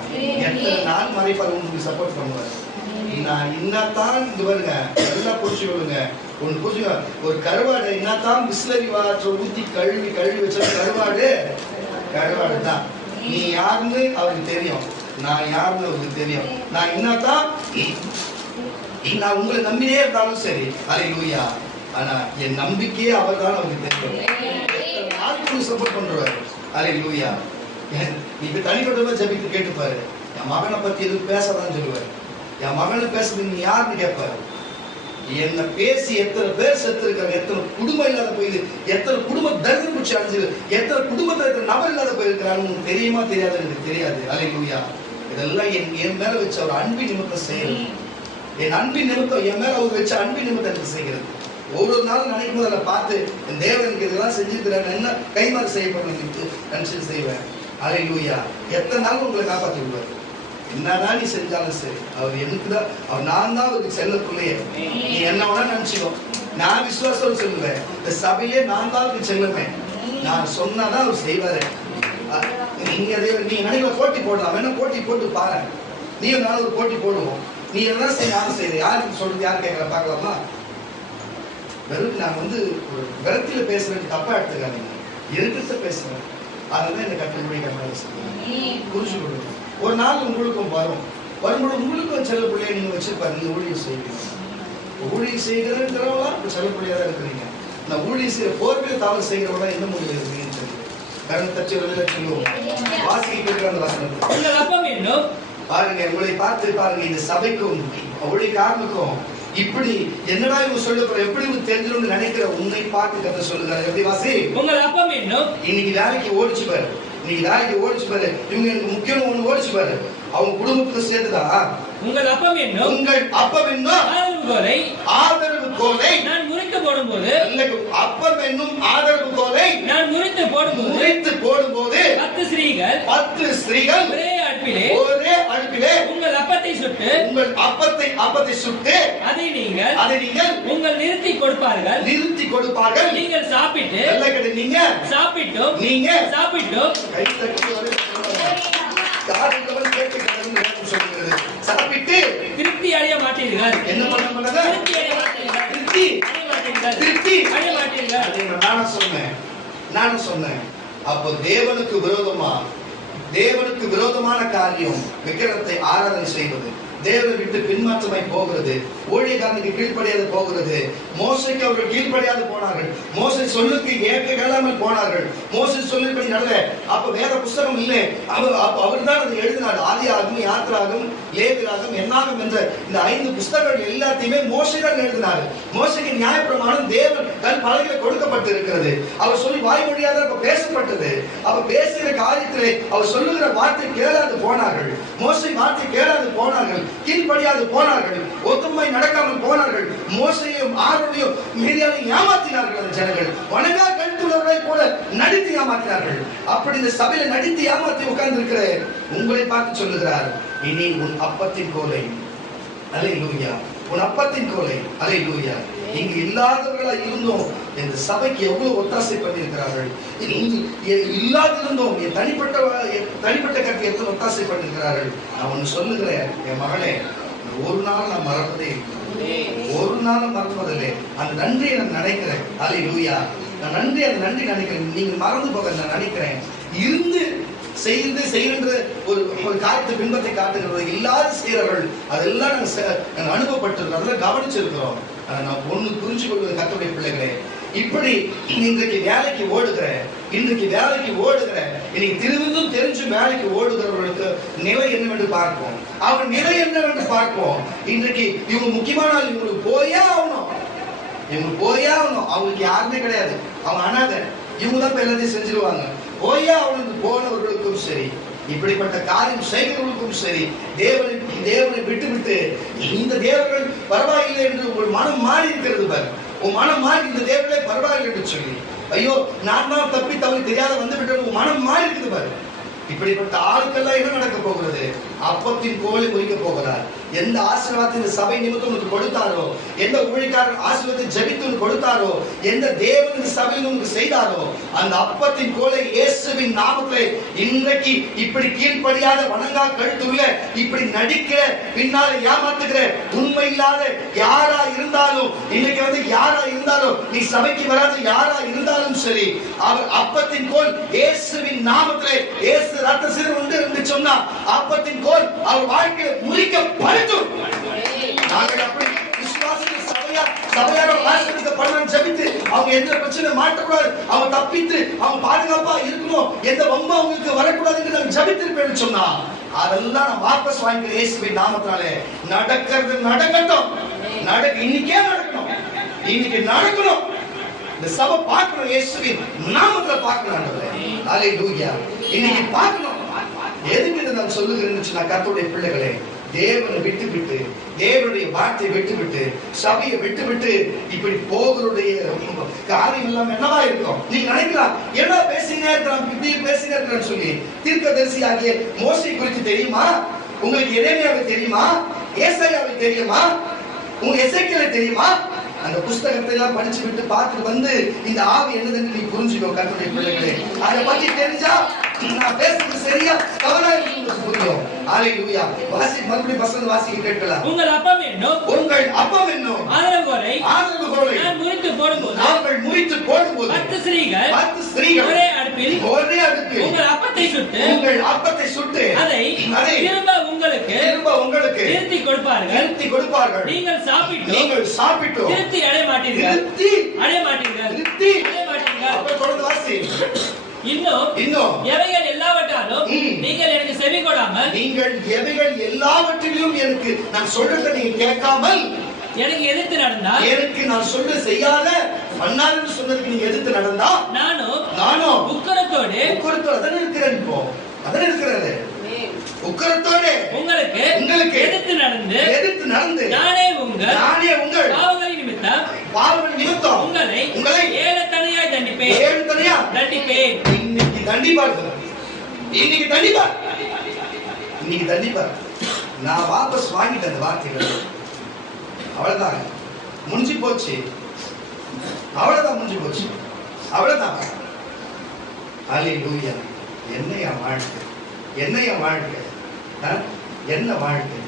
எத்தனை நாள் மறைப்பார் உங்களுக்கு சப்போர்ட் பண்ணுவார். நான் இன்னத்தான் இங்க பாருங்க, நல்லா புரிச்சு விடுங்க. ஒன்று புரிஞ்சுங்க, ஒரு கருவாடு இன்னத்தான் பிஸ்லரி வாட்டர் ஊத்தி கழுவி வச்ச கருவாடு தான். நீ யாருன்னு அவருக்கு தெரியும், நான் யாருன்னு அவருக்கு தெரியும். நான் என்னத்தான் நான் உங்களை நம்பினே இருந்தாலும் சரி, அல்லேலூயா. ஆனா என் நம்பிக்கையே அவர் தான் அவருக்கு தெரியும். யாருக்கு சப்போர்ட் பண்றாரு? அல்லேலூயா. இப்ப தனிப்பட்ட ஜபித்து கேட்டுப்பாரு, என் மகனை பத்தி எதுவும் பேசதான் சொல்லுவாரு. என் மகனை பேசுறது நீ யாருன்னு கேட்பாரு. என்ன பேசி எத்தனை பேர் செத்து இருக்காங்க, எத்தனை குடும்பம் இல்லாத போயிது, எத்தனை குடும்பம் தரித்திரம் பிடிச்சி அடைஞ்சது, எத்தனை குடும்பத்தில் எத்தனை நபர் இல்லாத போயிருக்கிறான்னு தெரியுமா தெரியாது? எனக்கு தெரியாது. அல்லேலூயா. இதெல்லாம் என் மேல வச்ச ஒரு அன்பின் நிமித்தம் செய்யறது. என் அன்பின் நிமித்தம், என் மேல அவர் வச்ச அன்பின் நிமித்தம் எனக்கு செய்கிறது. ஒவ்வொரு நாளும் நினைக்கும் போது அதை பார்த்து தேவனுக்கு இதெல்லாம் செஞ்சுக்கிறேன் என்ன கைமாறு செய்யப்படணும் நினைச்சு செய்வேன். அல்லேலூயா. எத்தனை நாள் உங்களை காப்பாற்றி விடுவார். என்னதான் நீ செஞ்சாலும் சரி, அவர் எனக்கு தான், அவர் நான் தான் அவருக்கு செல்ல பிள்ளைய. நீ என்ன வேணா நினைச்சுக்கோ, நான் விசுவாசம் சொல்லுவேன், இந்த சபையிலே நான் தான் அவருக்கு செல்லுவேன். நான் சொன்னாதான் அவர் செய்வாரு. நீங்க நினைக்கிற போட்டி போடலாம், வேணா போட்டி போட்டு பாரு. நீ நானும் ஒரு போட்டி போடுவோம். நீ என்ன செய்ய, யாரும் செய்யற, யாருக்கு சொல்றது, யார் கேட்கற பார்க்கலாமா? வெறும் நான் ஒரு விரத்தில பேசுறதுக்கு தப்பா எடுத்துக்காதீங்க, இருக்கிறத பேசுறேன். அதுதான் இந்த கட்டளை புரிஞ்சு கொடுங்க. ஒரு நாள் உங்களுக்கும் வரும்போது உங்களுக்கும் செல்ல பிள்ளைய நீங்க வச்சிருப்பாரு. நீங்க ஊழியம் செய்வீங்க, ஊழியம் செய்கிறவங்களா செல்ல பிள்ளையா தான் இருக்கிறீங்க. இந்த ஊழியம் செய்யற போர்வையில தவறு செய்கிறவங்களா எந்த முடிவு இருக்குன்னு தெரியும். கரண் தச்சு சொல்லுவோம், வாசிக்கிட்டு அந்த வசனத்தை பாருங்க. உங்களை பார்த்து பாருங்க, இந்த சபைக்கும் ஊழியக்காரனுக்கும் இப்படி என்னடா இவங்க சொல்ல போற, எப்படி தெரிஞ்சிடும் நினைக்கிற உன்னை பார்த்து கத்த சொல்லுறாரு. எப்படி வாசி, உங்கள் அப்பம் என்னும் இன்னைக்கு வேலைக்கு ஓடிச்சு பாரு, இன்னைக்கு வேலைக்கு ஓடிச்சு பாரு. இவங்க எனக்கு முக்கியம் ஒண்ணு ஓடிச்சு பாரு, அவங்க குடும்பத்துக்கு சேர்த்துதான். உங்கள் அப்பம் என்னும், உங்கள் அப்பம் என்னும் ஆதரவு கோலை நான் முறித்து போடும்போது, அப்பம் என்னும் ஆதரவு கோலை நான் முறித்து போடும்போது 10 ஸ்திரீகள் ஒரே அடுப்பிலே உங்கள் அப்பத்தை சுட்டு அதை நீங்கள் உங்கள் நிறுத்தி கொடுப்பார்கள். நீங்கள் சாப்பிட்டும் சாப்பிட்டு திருப்தி அடைய மாட்டீர்கள். என்ன பண்ண திருப்தி அடைய மாட்டீர்கள். நானும் சொன்னேன். அப்போ தேவனுக்கு விரோதமான காரியம் விக்கிரகத்தை ஆராதனை செய்வது, தேவனை விட்டு பின்மாற்றமாய் போகிறது, ஊழியக்காரனுக்கு கீழ்ப்படியாது போகிறது. மோசைக்கு அவர்கள் கீழ்ப்படியாது போனார்கள், மோசை சொல்லுக்கு ஏற்க கேளாமல் போனார்கள், மோசை சொல்லிப்படி நடல. அப்ப வேற புஸ்தகம் இல்லை, அவர் தான் அதை எழுதினார். ஆதியாகமம், யாத்திராகமம், லேவியராகமம், என்னாகமம் என்ற இந்த 5 புஸ்தகங்கள் எல்லாத்தையுமே மோசை தான் எழுதினார். மோசைக்கு நியாயப்பிரமாணம் தேவன் தன் பலகையில் கொடுக்கப்பட்டு இருக்கிறது. அவர் சொல்லி வாய்மொழியாக அப்ப பேசப்பட்டது. அப்ப பேசுகிற காரியத்திலே அவர் சொல்லுகிற வார்த்தை கேளாது போனார்கள். மோசை வார்த்தை கேளாது போனார்கள், கீழ்ப்படியாது போனார்கள், ஒத்துமை நடக்காமல் போனார்கள். மோசையும் ஆரோனையும் மீதியாலையும் ஏமாற்றினார்கள். அந்த ஜனங்கள் வணங்கா கழுத்துள்ளவர்களை போல நடித்து ஏமாற்றினார்கள். அப்படி இந்த சபையில நடித்து ஏமாற்றி உட்கார்ந்து இருக்கிற உங்களை பார்த்து சொல்லுகிறார், இனி உன் அப்பத்தின் கோலை, அல்லேலூயா, உன் அப்பத்தின் கோலை, அல்லேலூயா. இங்கு இல்லாதவர்களா இருந்தோம், இந்த சபைக்கு எவ்வளவு ஒத்தாசை பண்ணியிருக்கிறார்கள். இல்லாதிருந்தோம், என் தனிப்பட்ட கருத்து எத்தனை ஒத்தாசை பண்ணியிருக்கிறார்கள். நான் ஒண்ணு சொல்லுகிறேன், என் மகளே, ஒரு நாள் நான் மறப்பதே இல்லை, ஒரு நாளும் மறப்பதில்லை. அந்த நன்றியை நான் நினைக்கிறேன். அல்லேலூயா. நான் அந்த நன்றி நினைக்கிறேன். நீங்க மறந்து போக நான் நினைக்கிறேன். இருந்து செய்கின்ற ஒரு காரியத்தை பின்பத்தை காட்டுகிறது இல்லாத செய்கிறவர்கள் அதெல்லாம் நாங்கள் அனுபவப்பட்டிருக்கிறோம், அதெல்லாம் கவனிச்சிருக்கிறோம். நான் ஒண்ணு புரிஞ்சு கொள்வது, கர்த்தருடைய பிள்ளைகளே, இப்படி இன்றைக்கு வேலைக்கு ஓடுகிறேன், இன்னைக்கு திருவிழுந்தும் தெரிஞ்சு வேலைக்கு ஓடுகிறவர்களுக்கு நிலை என்னவென்று பார்ப்போம். அவர் நிலை என்னவென்று பார்ப்போம். இன்றைக்கு இவங்க முக்கியமான இவங்களுக்கு போயே ஆகணும், அவங்களுக்கு யாருமே கிடையாது, அவங்க அனாதை, இவங்க தான் எல்லாத்தையும் செஞ்சிருவாங்க. போயே அவனுக்கு போனவர்களுக்கும் சரி, இப்படிப்பட்ட காரியம் செய்கிறவர்களுக்கும் சரி, தேவனை விட்டு இந்த தேவர்கள் பரவாயில்லை என்று ஒரு மனம் மாறி இருக்கிறது பாரு. உன் மனம் மாறி இந்த தேவர்களே பரவாயில்லை என்று சொல்லி, ஐயோ நான் தான் தப்பி தவறி தெரியாத வந்து விட்டு உன் மனம் மாறி இருக்குது பாரு. இப்படிப்பட்ட ஆளுக்கெல்லாம் என்ன நடக்க போகிறது? அப்பத்தின் கோலை முறிக்க போகிறார். எந்த ஆசீர்வாதத்தை இந்த சபை நிமித்தம் உனக்கு கொடுத்தாரோ, எந்த ஊழியக்காரர் ஆசீர்வாதத்தை ஜெபித்து உனக்கு கொடுத்தாரோ, எந்த தேவன் இந்த சபையில் உனக்கு செய்தாரோ, அந்த அப்பத்தின் கோலை இயேசுவின் நாமத்திலே இன்றைக்கு இப்படி கீழ்ப்படியாத வணங்கா கழுத்துள்ள, இப்படி நடிக்கிற, பின்னால ஏமாத்துகிற, உண்மை இல்லாத யாரா இருந்தாலும், இன்னைக்கு யாரா இருந்தாலும், நீ சபைக்கு வராத யாரா இருந்தாலும் சரி, அவர் அப்பத்தின் கோல் இயேசுவின் நாமத்திலே, இயேசு ரத்த சிறு உண்டு என்று சொன்னா அப்பத்தின் கோல் அவர் வாழ்க்கையை முறிக்கப்படும். நாங்கள் அப்படி விசுவாசத்தில் சபையாரோட ஆசீர்வாதம் ஜெபித்து அவங்க எந்த பிரச்சனை மாட்டக்கூடாது, அவங்க தப்பித்து அவங்க பாதுகாப்பா இருக்கணும், எந்த வம்பா அவங்களுக்கு வரக்கூடாது என்று நாங்கள் ஜெபித்திருப்பேன்னு சொன்னா அதெல்லாம் நான் வாபஸ் வாங்கிக்கிற இயேசுவின் நாமத்தினாலே நடக்கிறது நடக்கட்டும். இன்னைக்கே நடக்கணும், இன்னைக்கு நடக்கணும். இந்த சபை பார்க்கணும், இயேசுவின் நாமத்துல பார்க்கணும். அல்லேலூயா. இன்னைக்கு பார்க்கணும். எதுக்கு இதை நான் சொல்லுகிறேன்னு சொன்னா, கர்த்தருடைய பிள்ளைகளே, தேவனை விட்டுவிட்டு, தேவனுடைய வார்த்தையை விட்டுவிட்டு, சபையை விட்டுவிட்டு இப்படி போகிறதுடைய காரியம் எல்லாம் என்னவா இருக்கும்? நீங்க நினைக்கலாம், என்ன பேசினே இருக்கிறான், இப்படி பேசினே இருக்கிறான்னு சொல்லி. தீர்க்கதரிசி ஆகிய மோசே குறித்து தெரியுமா உங்களுக்கு? எரேமியாவை தெரியுமா? ஏசாயாவை தெரியுமா? உங்களுக்கு எசேக்கியேலை தெரியுமா? அந்த புஸ்தகத்தை எல்லாம் படிச்சு விட்டு பார்த்துட்டு வந்து இந்த ஆவி என்னதுன்னு நீ புரிஞ்சுக்கோ கர்த்தருடைய பிள்ளைகளே. அதை பத்தி தெரிஞ்சா நான் பேசுறது சரியா தவறா இருக்குன்னு புரியும். ஹalleluya. வாசி மறுபடியும் வசனம் வாசிக்க கேட்கலாம். உங்கள் அப்பம் என்னும் ஆதரவுகோலை நான் முறித்து போடும்போது, நாங்கள் முறித்து போடும்போது 10 ஸ்திரீகள் ஒரே அடுப்பில் உங்கள் அப்பத்தை சுட்டு அதை திரும்ப உங்களுக்கு நிறுத்தி கொடுப்பார்கள். நீங்கள் சாப்பிட்டு திருப்தி அடைய மாட்டீர்கள். தொடர்ந்து வாசி. இன்னும் எவைகள் எல்லாவற்றாலும் நீங்கள் எனக்கு செவி கொடாமல், நீங்கள் எவைகள் எல்லாவற்றிலும் எனக்கு நான் சொல்றதை நீங்க கேட்காமல் எனக்கு எதிர்த்து நடந்தால், எனக்கு நான் சொல்ல செய்யாத பண்ணாதுன்னு சொன்னதுக்கு நீங்க எதிர்த்து நடந்தா, நானும் உக்கரத்தோடு அதான் இருக்கிறேன். இப்போ அதான் இருக்கிறது. உக்கரத்தோடு உங்களுக்கு எதிர்த்து நடந்து நானே உங்கள் பாவங்களின் நிமித்தம் உங்களை 7 தனியாய் தண்டிப்பேன். இன்னைக்கு தண்டிப்பார். நான் வாபஸ் வாங்கிட்டேன் அந்த வார்த்தைகள். அவ்வளவுதான், முடிஞ்சு போச்சு. அவ்வளவுதான். ஹல்லேலூயா. என்னையா வாழ்க்கை, என்ன வாழ்க்கை?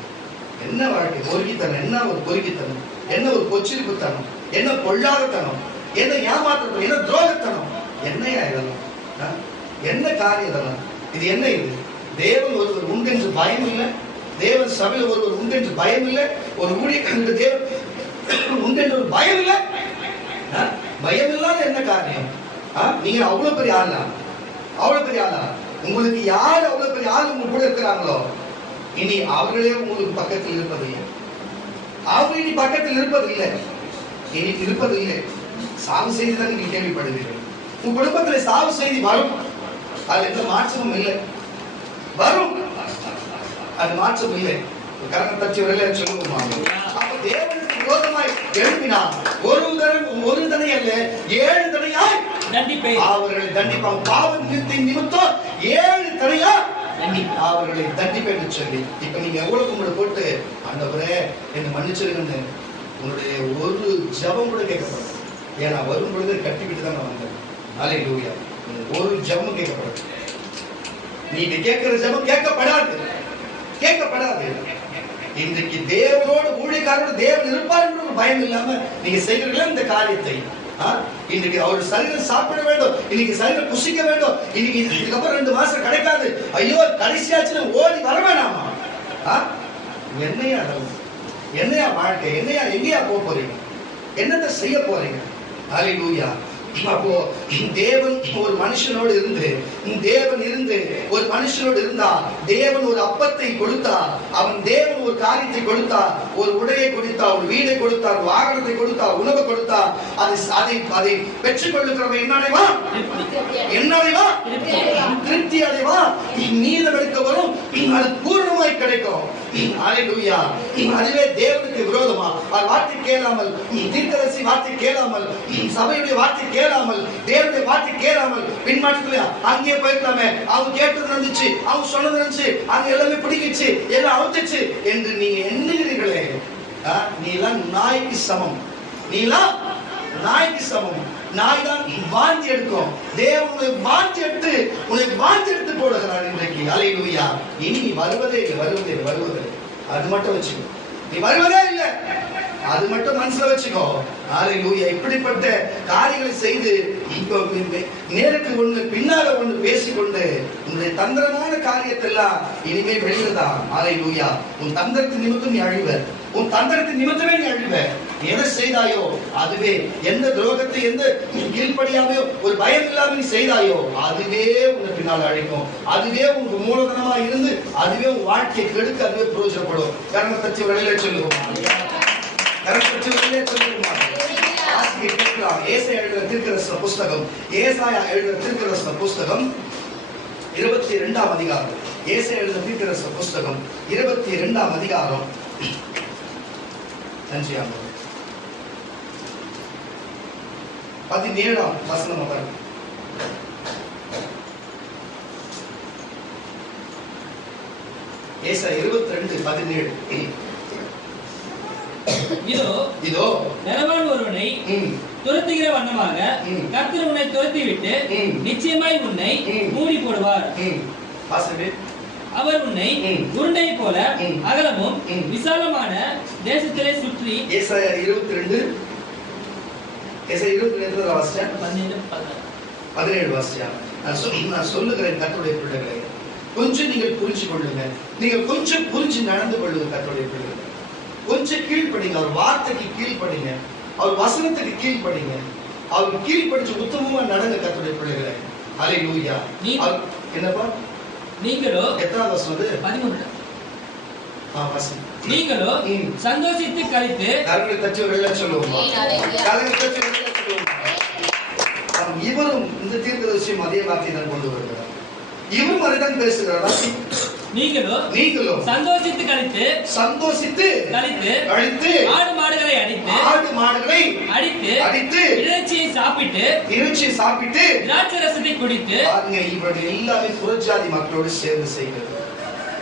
பொறுக்கித்தனம், என்ன ஒரு பொறுக்கித்தனம், என்ன ஒரு பொச்சிரிப்புத்தனம், என்ன பொல்லாதத்தனம், என்ன ஏமாற்றம், என்ன துரோகத்தனம், என்னையா இதெல்லாம்? என்ன காரியம் இதெல்லாம்? இது என்ன? இது தேவன் ஒருவர் உண்டு என்று பயம் இல்லை, தேவன் சபையில் ஒருவர் உண்டு என்று பயம் இல்லை, ஒரு ஊழியக்காரனுக்கு தேவன் உண்டு என்று ஒரு பயம் இல்லை. பயம் இல்லாத என்ன காரியம்? நீங்க அவ்வளவு பெரிய ஆளா? உங்களுக்கு யார் அவ்வளவு பெரிய ஆள் உங்க கூட இருக்கிறாங்களோ, இனி அவர்களே உங்களுக்கு பக்கத்தில் இருப்பதில்லை. அவங்க இனி பக்கத்தில் இருப்பதில்லை. சாவு செய்தி தான் நீங்க கேள்விப்படுவீர்கள். உங்க குடும்பத்துல சாவு செய்தி வரும். அது எந்த மாற்றமும் இல்லை. வரும், அது மாற்றம் இல்லை. கரணம் தட்டி வரல சொல்லுவோமா? அப்ப தேவனுக்கு விரோதமாய் எழுப்பினார். ஒரு தடை அல்ல, 7 தடையாய் அவர்களை தண்டிப்பாங்க. பாவம் நிமித்தம் 7 தடையா அவர்களை தண்டிப்பேன்னு சொல்லி. இப்ப நீங்க எவ்வளவு உங்களை போட்டு ஆண்டவரே என்ன மன்னிச்சிருங்கன்னு உங்களுடைய ஒரு ஜபம் கூட கேட்கப்படும். ஏன்னா வரும் பொழுது கட்டிவிட்டு தான் நான் வந்தேன். ஹல்லேலூயா. ஒரு ஜபம் கேட்கப்படும். நீங்க கேட்கிற ஜபம் கேட்கப்படாது. இன்றைக்கு தேவனோடு ஊழியக்காரோடு தேவன் இருப்பார் என்ற ஒரு பயம் இல்லாம நீங்க செய்கிறீங்களா இந்த காரியத்தை? இன்னைக்கு அவர் சரீரம் சாப்பிட வேண்டும், இன்னைக்கு சரீரம் புசிக்க வேண்டும், இன்னைக்கு இதுக்கப்புறம் 2 மாசம் கிடைக்காது, ஐயோ கடைசியாச்சுன்னு ஓடி வர வேணாமா? என்னையா வாழ்க்கை? எங்கேயா போறீங்க? என்னத்தை செய்ய போறீங்க? ஹல்லேலூயா. அப்போ தேவன் ஒரு மனுஷனோடு இருந்து ஒரு மனுஷனோடு இருந்தா, தேவன் ஒரு அப்பத்தை கொடுத்தா, அவன் தேவன் ஒரு காரியத்தை கொடுத்தா, ஒரு உடையை கொடுத்தா, ஒரு வீடை கொடுத்தா, ஒரு வாகனத்தை கொடுத்தா, உணவை கொடுத்தா, அதை பெற்றுக் கொள்ளுகிறவன் என்ன அடைவா? திருப்தி அடைவா. மீதம் எடுக்க வரும், அது பூர்ணமாய் கிடைக்கும். ஹல்லேலூயா. அதுவே தேவனுக்கு விரோதமா வார்த்தை கேளாமல், தீர்க்கதரிசி வார்த்தை கேளாமல், சபையுடைய வார்த்தை கேளாமல், தேவனுடைய வார்த்தை கேளாமல் பின்மாற்றத்துல அங்கேயே போயிருக்கலாமே, அவங்க கேட்டது நடந்துச்சு, அவங்க சொன்னது நடந்துச்சு, அங்க எல்லாமே பிடிக்கிச்சு, எல்லாம் அவுத்துச்சு என்று நீங்க எண்ணுகிறீர்களே, நீ எல்லாம் நாய்க்கு சமம். நாய் தான் வாந்தி எடுக்கும். தேவனை வாந்தி எடுத்து போடுகிறார் இன்றைக்கு. ஹல்லேலூயா. இனி நீ வருவதே அது மட்டும் வச்சுக்கோ. நீ வருவதே இல்லை, அது மட்டும் மனசுல வச்சுக்கோ. ஹல்லேலூயா. இப்படிப்பட்ட காரியங்களை செய்து நேருக்கு ஒண்ணு பின்னால ஒண்ணு பேசிக்கொண்டு உன்னுடைய தந்திரமான காரியத்தை எல்லாம் இனிமே வெளியில்தான். ஹல்லேலூயா. உன் தந்திரத்தின் நிமித்தம் நீ அழிவ. உன் தந்திரத்தின் நிமித்தமே நீ அழிவ. எதை செய்தாயோ அதுவே, எந்த துரோகத்தை எந்த கீழ்ப்படியாமையோ ஒரு பயம் இல்லாம நீ செய்தாயோ அதுவே உன்னை பின்னால் அழிக்கும். அதுவே உங்க மூலதனமா இருந்து அதுவே உன் வாழ்க்கையை கெடுக்க அதுவே பிரயோஜனப்படும். கரணம் தச்சு வெளியில சொல்லுவோம். ஏசாயா எழுதின தீர்க்கதரிசன புஸ்தகம் 22ஆம் அதிகாரம் ஏசாயா எழுதின தீர்க்கதரிசன புஸ்தகம் 22ஆம் அதிகாரம் 17ஆம் வசனம் பாருங்க. ஏசாயா 22:17. இதோ நரவான் ஒருவனை துரத்துகிற வண்ணமாக கர்த்தர் உன்னை துரத்திவிட்டு நிச்சயமாய் உன்னை மூடி போடுவார். அவர் உன்னை உருண்டை போல அகலமும் விசாலமான தேசத்திலே சுற்றி. ஏசாயா 22 17 வாசியா. நான் சொல்லுகிறேன் கர்த்தருடைய பிள்ளைகளை, கொஞ்சம் நீங்கள் புரிஞ்சு கொள்ளுங்க. நீங்க கொஞ்சம் புரிஞ்சு நடந்து கொள்ளுங்க. கர்த்தருடைய பிள்ளைகளை கொஞ்சம் கீழ்ப்படிங்க. அவர் வார்த்தைக்கு கீழ்ப்படிங்க. அவர் வசனத்துக்கு கீழ்ப்படிங்க. அவருக்கு கீழ்ப்படிச்சு உத்தமமா நடங்க கர்த்தருடைய பிள்ளைகளை. அல்லேலூயா. என்னப்பா நீங்களோ எத்தனாவது வசனம் அது? 13. வசனம். நீங்களோ சந்தோஷித்து கழித்து கரங்களை தட்டி வெள்ள சொல்லுவோமா? கரங்களை தட்டி வெள்ள சொல்லுவோமா? இவரும் இந்த தீர்க்கதரிசியும் அதே வார்த்தையை தான் கொண்டு வருகிறார். இவரும் அதைத்தான் பேசுகிறார். நீங்களோ சந்தோஷித்து கழித்து ஆடு மாடுகளை அடித்து இறைச்சியை சாப்பிட்டு திராட்சை ரசத்தை குடித்து. இவர்கள் எல்லாமே புறஜாதி மக்களோடு சேர்ந்து செய்கிறது.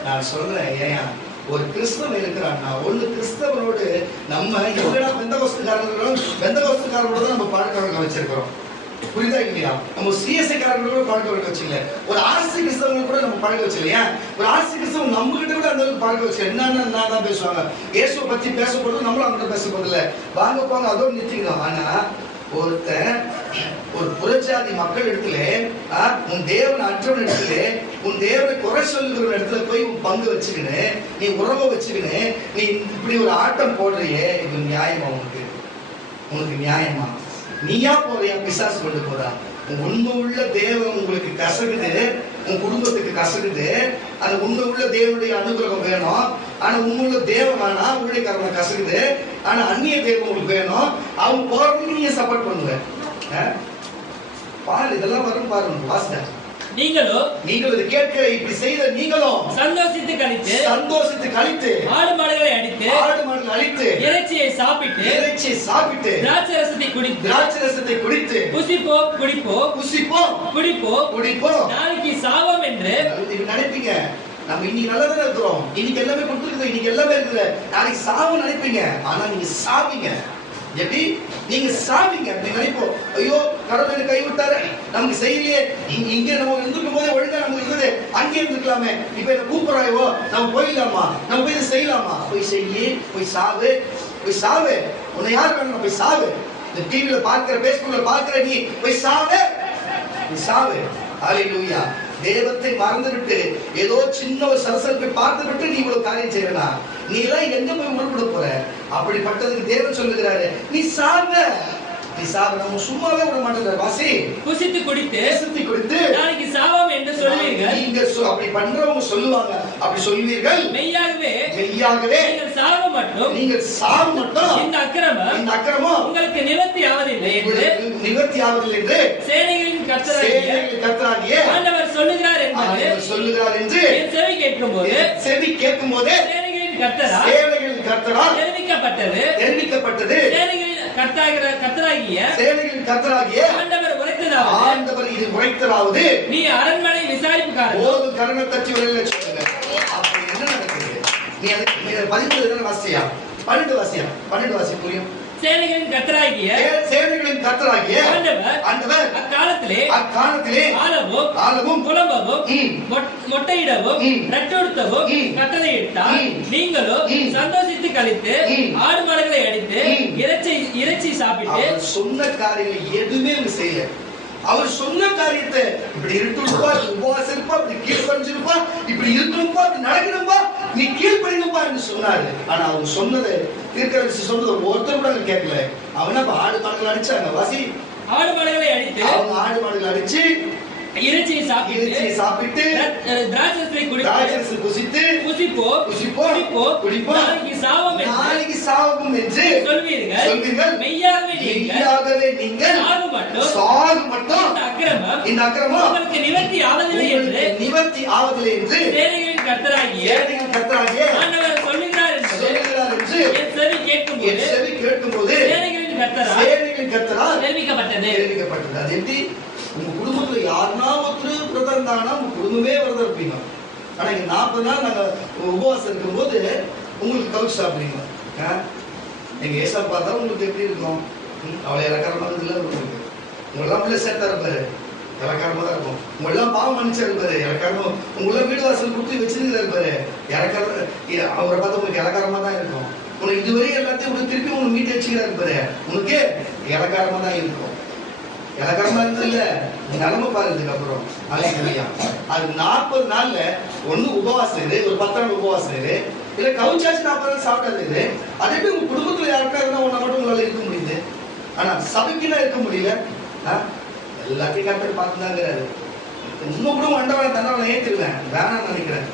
நான் சொல்றேன், ஏன் ஒரு கிறிஸ்தவன் இருக்கிறான்னா, ஒண்ணு கிறிஸ்தவனோடு நம்ம எவ்வளவு பெந்தகோஸ்துக்காரங்களோட நம்ம பழக்க வச்சிருக்கிறோம். புரியுதா இல்லையா? நம்ம சிஎஸ்ஐ காரங்களோட பழக்க வச்சுக்கல, ஒரு ஆர்சி கிறிஸ்தவங்க கூட நம்ம பழக்க வச்சுக்கலையா? ஒரு ஆர்சி கிறிஸ்தவன் நம்ம கிட்ட கூட அந்த அளவுக்கு பழக்க வச்சுக்கல. என்னன்னா நான் தான் பேசுவாங்க, இயேசுவை பத்தி பேசப்படுறது நம்மளும் அவங்க பேச போதில்ல, வாங்க போங்க அதோடு நிறுத்திக்கணும். ஆனா ஒருத்தன் ஒரு புறஜாதி மக்கள் இடத்துல, உன் தேவன் அற்றவன் இடத்துல, உன் தேவனை குறை சொல்லுகிற இடத்துல போய் உன் பங்கு வச்சுக்கின்னு, நீ உறவை வச்சுக்கின்னு, நீ இப்படி ஒரு ஆட்டம் போடுறியே, இது நியாயமா? உனக்கு நியாயமா? நீயா போறியா? பிசாசு கொண்டு போறா? உண்மை உள்ள தேவன் உங்களுக்கு கசகுது, உன் குடும்பத்துக்கு கசகுது. அந்த உண்மை உள்ள தேவனுடைய அனுகிரகம் வேணும். ஆனா உண்மையுள்ள தேவன் வேணா, ஊழியக்காரங்க கசகுது. ஆனா அந்நிய தேவன் உங்களுக்கு வேணும். அவங்க போறதுக்கு நீங்க சப்போர்ட் பண்ணுவேன். பாரு, இதெல்லாம் வரும் பாருங்க. வாசிட்டா நீங்களோ இது கேட்கிற இப்படி செய்த நீங்களும் சந்தோஷித்து கழித்து ஆடு மாடுகளை அடித்து இறைச்சியை சாப்பிட்டு திராட்சை ரசத்தை குடித்து குடிப்போம் நாளைக்கு சாவம் என்று நினைப்பீங்க. நம்ம இன்னைக்கு நல்லதானே இருக்கிறோம், இன்னைக்கு எல்லாமே கொடுத்துருக்குது, இன்னைக்கு எல்லாமே இருக்குது. நாளைக்கு சாவு நினைப்பீங்க. ஆனா நீங்க சாவீங்க. எப்படி நீங்க சாவீங்க? அப்படி நினைப்போம், ஐயோ கடவுள் கைவிட்டாரு, நமக்கு செய்யலையே, இங்க நம்ம இருந்துக்கும் போதே ஒழுங்கா நமக்கு இருக்குது, அங்கே இருந்துக்கலாமே, இப்ப என்ன கூப்பிடுறாயோ, நம்ம போயிடலாமா, நம்ம போய் இதை செய்யலாமா? போய் செய்யி, போய் சாவு. உன்னை யார் வேணும்? போய் சாவு. இந்த டிவியில பார்க்கிற, பேஸ்புக்ல பார்க்கிற நீ போய் சாவு. ஹல்லேலூயா. தேவத்தை மறந்துவிட்டு ஏதோ சின்ன ஒரு சலசலப்பை பார்த்து விட்டு நீ இவ்வளவு காரியம் செய்யறா, நீ எல்லாம் எங்க போய் முழுப்பட போற? அப்படிப்பட்டதுக்கு தேவன் சொல்லுகிறாரு, நீ சாவ. நம்ம சும்மாவே விட மாட்டேங்கிற. வாசி, புசித்து குடித்து நாளைக்கு சாவம் என்று சொல்வீர்கள். நீங்க அப்படி பண்றவங்க சொல்லுவாங்க, அப்படி சொல்வீர்கள். மெய்யாகவே நீங்கள் சாவு மட்டும் இந்த அக்கிரமம் உங்களுக்கு நிவர்த்தி ஆவதில்லை என்று சேனைகளின் கர்த்தராகிய ஆண்டவர் சொல்லுகிறார் என்று என் செவி கேட்கும் போது சேனைகளின் கர்த்தரால் தெரிவிக்கப்பட்டது. சேனைகளின் கர்த்தராகிய ஆண்டவர் இது உரைத்ததாவது, நீ அரண்மனை விசாரிப்புக்காரன் கரணை தட்டி சொல்லுங்க. அப்ப என்ன நடக்குது? நீ அதுக்கு 12 வாசியா, 12 வாசி புரியும். சேனைகளின் கர்த்தராகிய ஆண்டவர் அக்காலத்திலே ஆளவும் புலம்பவும் மொட்டையிடவும் ரட்டொடுத்தவும் கட்டளையிட்டார். நீங்களோ சந்தோஷித்து கழித்து ஆடு மாடுகளை அடித்து இறைச்சி சாப்பிட்டு. சொன்ன காரியங்கள் எதுவுமே செய்யல. அவர் சொன்ன காரியத்தை இப்படி இருட்டுப்பா, உபவாசம் இருப்பா, இப்படி கீழ்படிஞ்சிருப்பா, இப்படி இருக்கணும்பா, இப்படி நடக்கணும்பா, நீ கீழ்படிங்கப்பா என்று சொன்னாரு. ஆனா அவங்க சொன்னதை தீர்க்கதரிசி சொன்னதை ஒருத்தர் கூட கேட்கல. அவன் ஆடு மாடுகளை அடிச்சாங்க. வாசி, ஆடு மாடுகளை அடித்து அவங்க ஆடு மாடுகளை அடிச்சு இறைச்சியை சாப்பிட்டு திராட்சரசத்தை திராட்சரசத்தை புசித்து குடிப்போம் நாளைக்கு சாவோம் என்று சொல்வீர்கள். மெய்யாகவே நீங்கள் சாகு மட்டும் இந்த அக்கிரமம் உங்களுக்கு நிவர்த்தி ஆவதில்லை என்று சேனைகளின் கர்த்தராகிய ஆண்டவர் சொல்லுகிறார் என்று என் செவி கேட்கும்போது சேனைகளின் கர்த்தரால் தெரிவிக்கப்பட்டது. அது எப்படி? உங்க குடும்பத்துல யாருன்னா ஒருத்தர் விரதம் இருந்தாங்கன்னா உங்க குடும்பமே விரதம் இருப்பீங்க. ஆனா இங்க 40 நாள் நாங்க உபவாசம் இருக்கும்போது உங்களுக்கு கவுச்சு சாப்பிடுறீங்க. எங்க ஏசா பார்த்தா உங்களுக்கு எப்படி இருக்கும்? அவளை இலக்காரமா இல்லை உங்களுக்கு. உங்களெல்லாம் உள்ள சேர்த்தா இருப்பாரு, இலக்காரமா தான் இருக்கும். உங்களெல்லாம் பாவம் மன்னிச்சா இருப்பாரு, இலக்காரமா. உங்களெல்லாம் வீடு வாசல் கொடுத்து வச்சிருக்கிற இருப்பாரு, அவரை பார்த்தா உங்களுக்கு இலக்காரமா தான் இருக்கும். உனக்கு இதுவரை எல்லாத்தையும் உங்களுக்கு திருப்பி உங்களுக்கு மீட்டு வச்சுக்கிறா இருப்பாரு, உனக்கு இலக்காரமா தான் இருக்கும். இலக்காரமா இருந்தது இல்ல, நிலைமை பாருதுக்கு அப்புறம் அது 40 நாள்ல ஒண்ணு உபவாசம் இரு, ஒரு 10 நாள் உபவாசம் இரு, இல்ல கவுச்சாச்சு 40 நாள் சாப்பிடாது இரு. அதே மாதிரி உங்க குடும்பத்துல யாருக்கா இருந்தா ஒண்ணு மட்டும் உங்களால இருக்க முடியுது. ஆனா சபைக்குன்னா இருக்க முடியல. எல்லாத்தையும் கரெக்டாக பார்த்துதாங்கிறாரு. இன்னும் கூட மண்டபம் தண்டவனை ஏற்றிருவேன் வேணாம்னு நினைக்கிறேன்.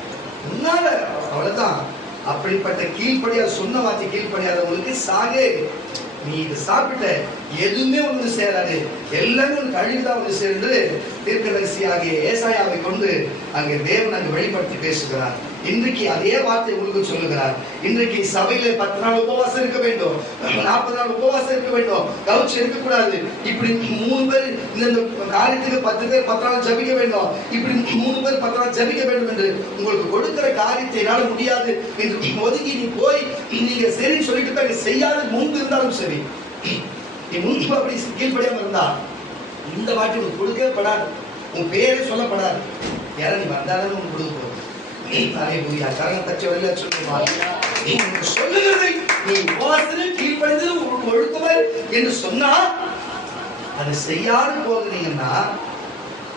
முன்னால அவ்வளவுதான். அப்படிப்பட்ட கீழ்ப்படியா சொன்ன வார்த்தை கீழ்ப்படியாதவங்களுக்கு சாகே. நீ இதை சாப்பிட்ட எதுவுமே ஒன்று சேராது, எல்லாமே உனக்கு அழிவுதான் ஒன்று சேர்ந்து தீர்க்கதரிசியாகிய ஏசாயாவை கொண்டு அங்கே தேவன் அங்கு வெளிப்படுத்தி பேசுகிறார். இன்றைக்கு அதே வார்த்தை உங்களுக்கு சொல்லுகிறார். இன்றைக்கு சபையில 10 நாள் உபவாசம் இருக்க வேண்டும், 40 நாள் உபவாசம் இருக்க வேண்டும், கவுச்சு இருக்கக்கூடாது. இப்படி 3 பேர் இந்த காரியத்துக்கு 10 பேர் 10 நாள் ஜபிக்க வேண்டும், இப்படி 3 பேர் 10 நாள் ஜபிக்க வேண்டும் என்று உங்களுக்கு கொடுக்கிற காரியத்தை என்னால முடியாது என்று ஒதுங்கி நீ போய் நீங்க சரின்னு சொல்லிட்டு போய் செய்யாத முன்பு இருந்தாலும் சரி, நீ முன்பு அப்படி கீழ்படியாம இருந்தா இந்த வாட்டி உனக்கு கொடுக்கவே படாது, உன் பேரே சொல்லப்படாது. யாரா நீ வந்தாலும் உனக்கு கொடுக்க போகுது. சொல்லுகிறதை நீ கீழ்படிந்து ஒழுக்கவர் என்று சொன்னா அதை செய்யாது போகிறீங்கன்னா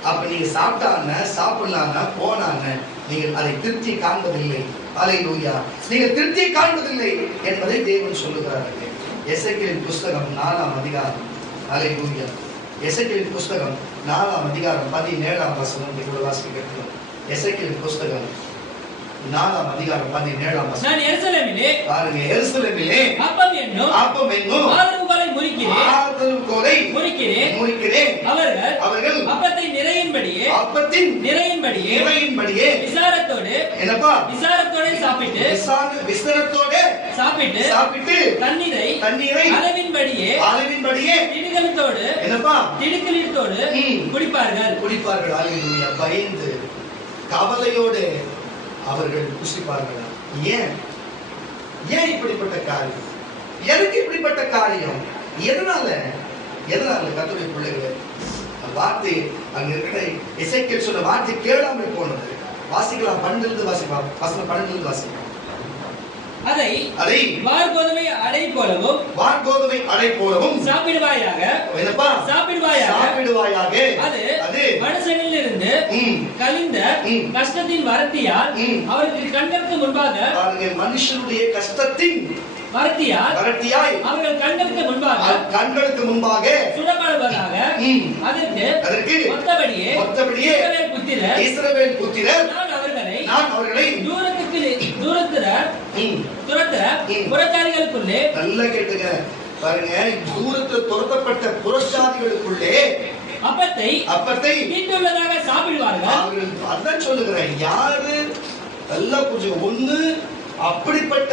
அப்ப நீங்க சாப்பிட்டாங்க சாப்பிடலாங்க போனாங்க, நீங்கள் அதை திருப்தி காண்பதில்லை. அல்லேலூயா. நீங்கள் திருப்தி காண்பதில்லை என்பதை தேவன் சொல்லுகிறார்கள். எசேக்கியேலின் புஸ்தகம் 4ஆம் அதிகாரம். அல்லேலூயா. எசேக்கியேலின் புஸ்தகம் 4ஆம் அதிகாரம் 17ஆம் வசனம் கூட வாசிக்கிறோம். எசேக்கியேலின் புஸ்தகம் 4ஆம் அதிகாரம் 17ஆம் வசனம். நான் எருசலேமிலே பாருங்க, எருசலேமிலே அப்பம் என்னும் ஆதரவுகோலை முறிக்கிறேன். அவர்கள் அப்பத்தை நிறையின்படியே விசாரத்தோடு சாப்பிட்டு தண்ணீரை அளவின்படியே திடுக்களித்தோடு குடிப்பார்கள். அல்லேலூயா. பயந்து கவலையோடு அவர்கள் புசிப்பார்கள். ஏன் இப்படிப்பட்ட காரியம்? எதுக்கு இப்படிப்பட்ட காரியம்? எதனால கர்த்தருடைய பிள்ளைகளே வார்த்தை அங்க இருக்கிற எசேக்கியேல் சொன்ன வார்த்தை கேளாமல் போனது. வாசிக்கலாம், 12 வாசிக்கலாம், வசனம் 12 வாசிக்கலாம். அதை வார்கோதுமை அடை போலவும் சாப்பிடுவாயாக. அது மனுஷனிலிருந்து கழிந்த கஷ்டத்தின் வரத்தியால் அவருக்கு கண்களுக்கு முன்பாக, மனுஷனுடைய கஷ்டத்தின் வரத்தியாய் அவர்கள் கண்களுக்கு முன்பாக சுடப்படுவதாக. அதற்கு ஒத்தபடியே இஸ்ரவேல் புத்திரர் நான் அவர்களை துரத்துற புறஜாதிகளுக்குள்ளே, நல்லா கேட்டுங்க பாருங்க, தூரத்தில் துரத்தப்பட்ட புறஜாதிகளுக்குள்ளே அப்பத்தை வீட்டுள்ளதாக சாப்பிடுவார்கள். அதான் சொல்லுகிறேன். யாரு நல்லா புரிஞ்சுக்க. ஒண்ணு அப்படிப்பட்ட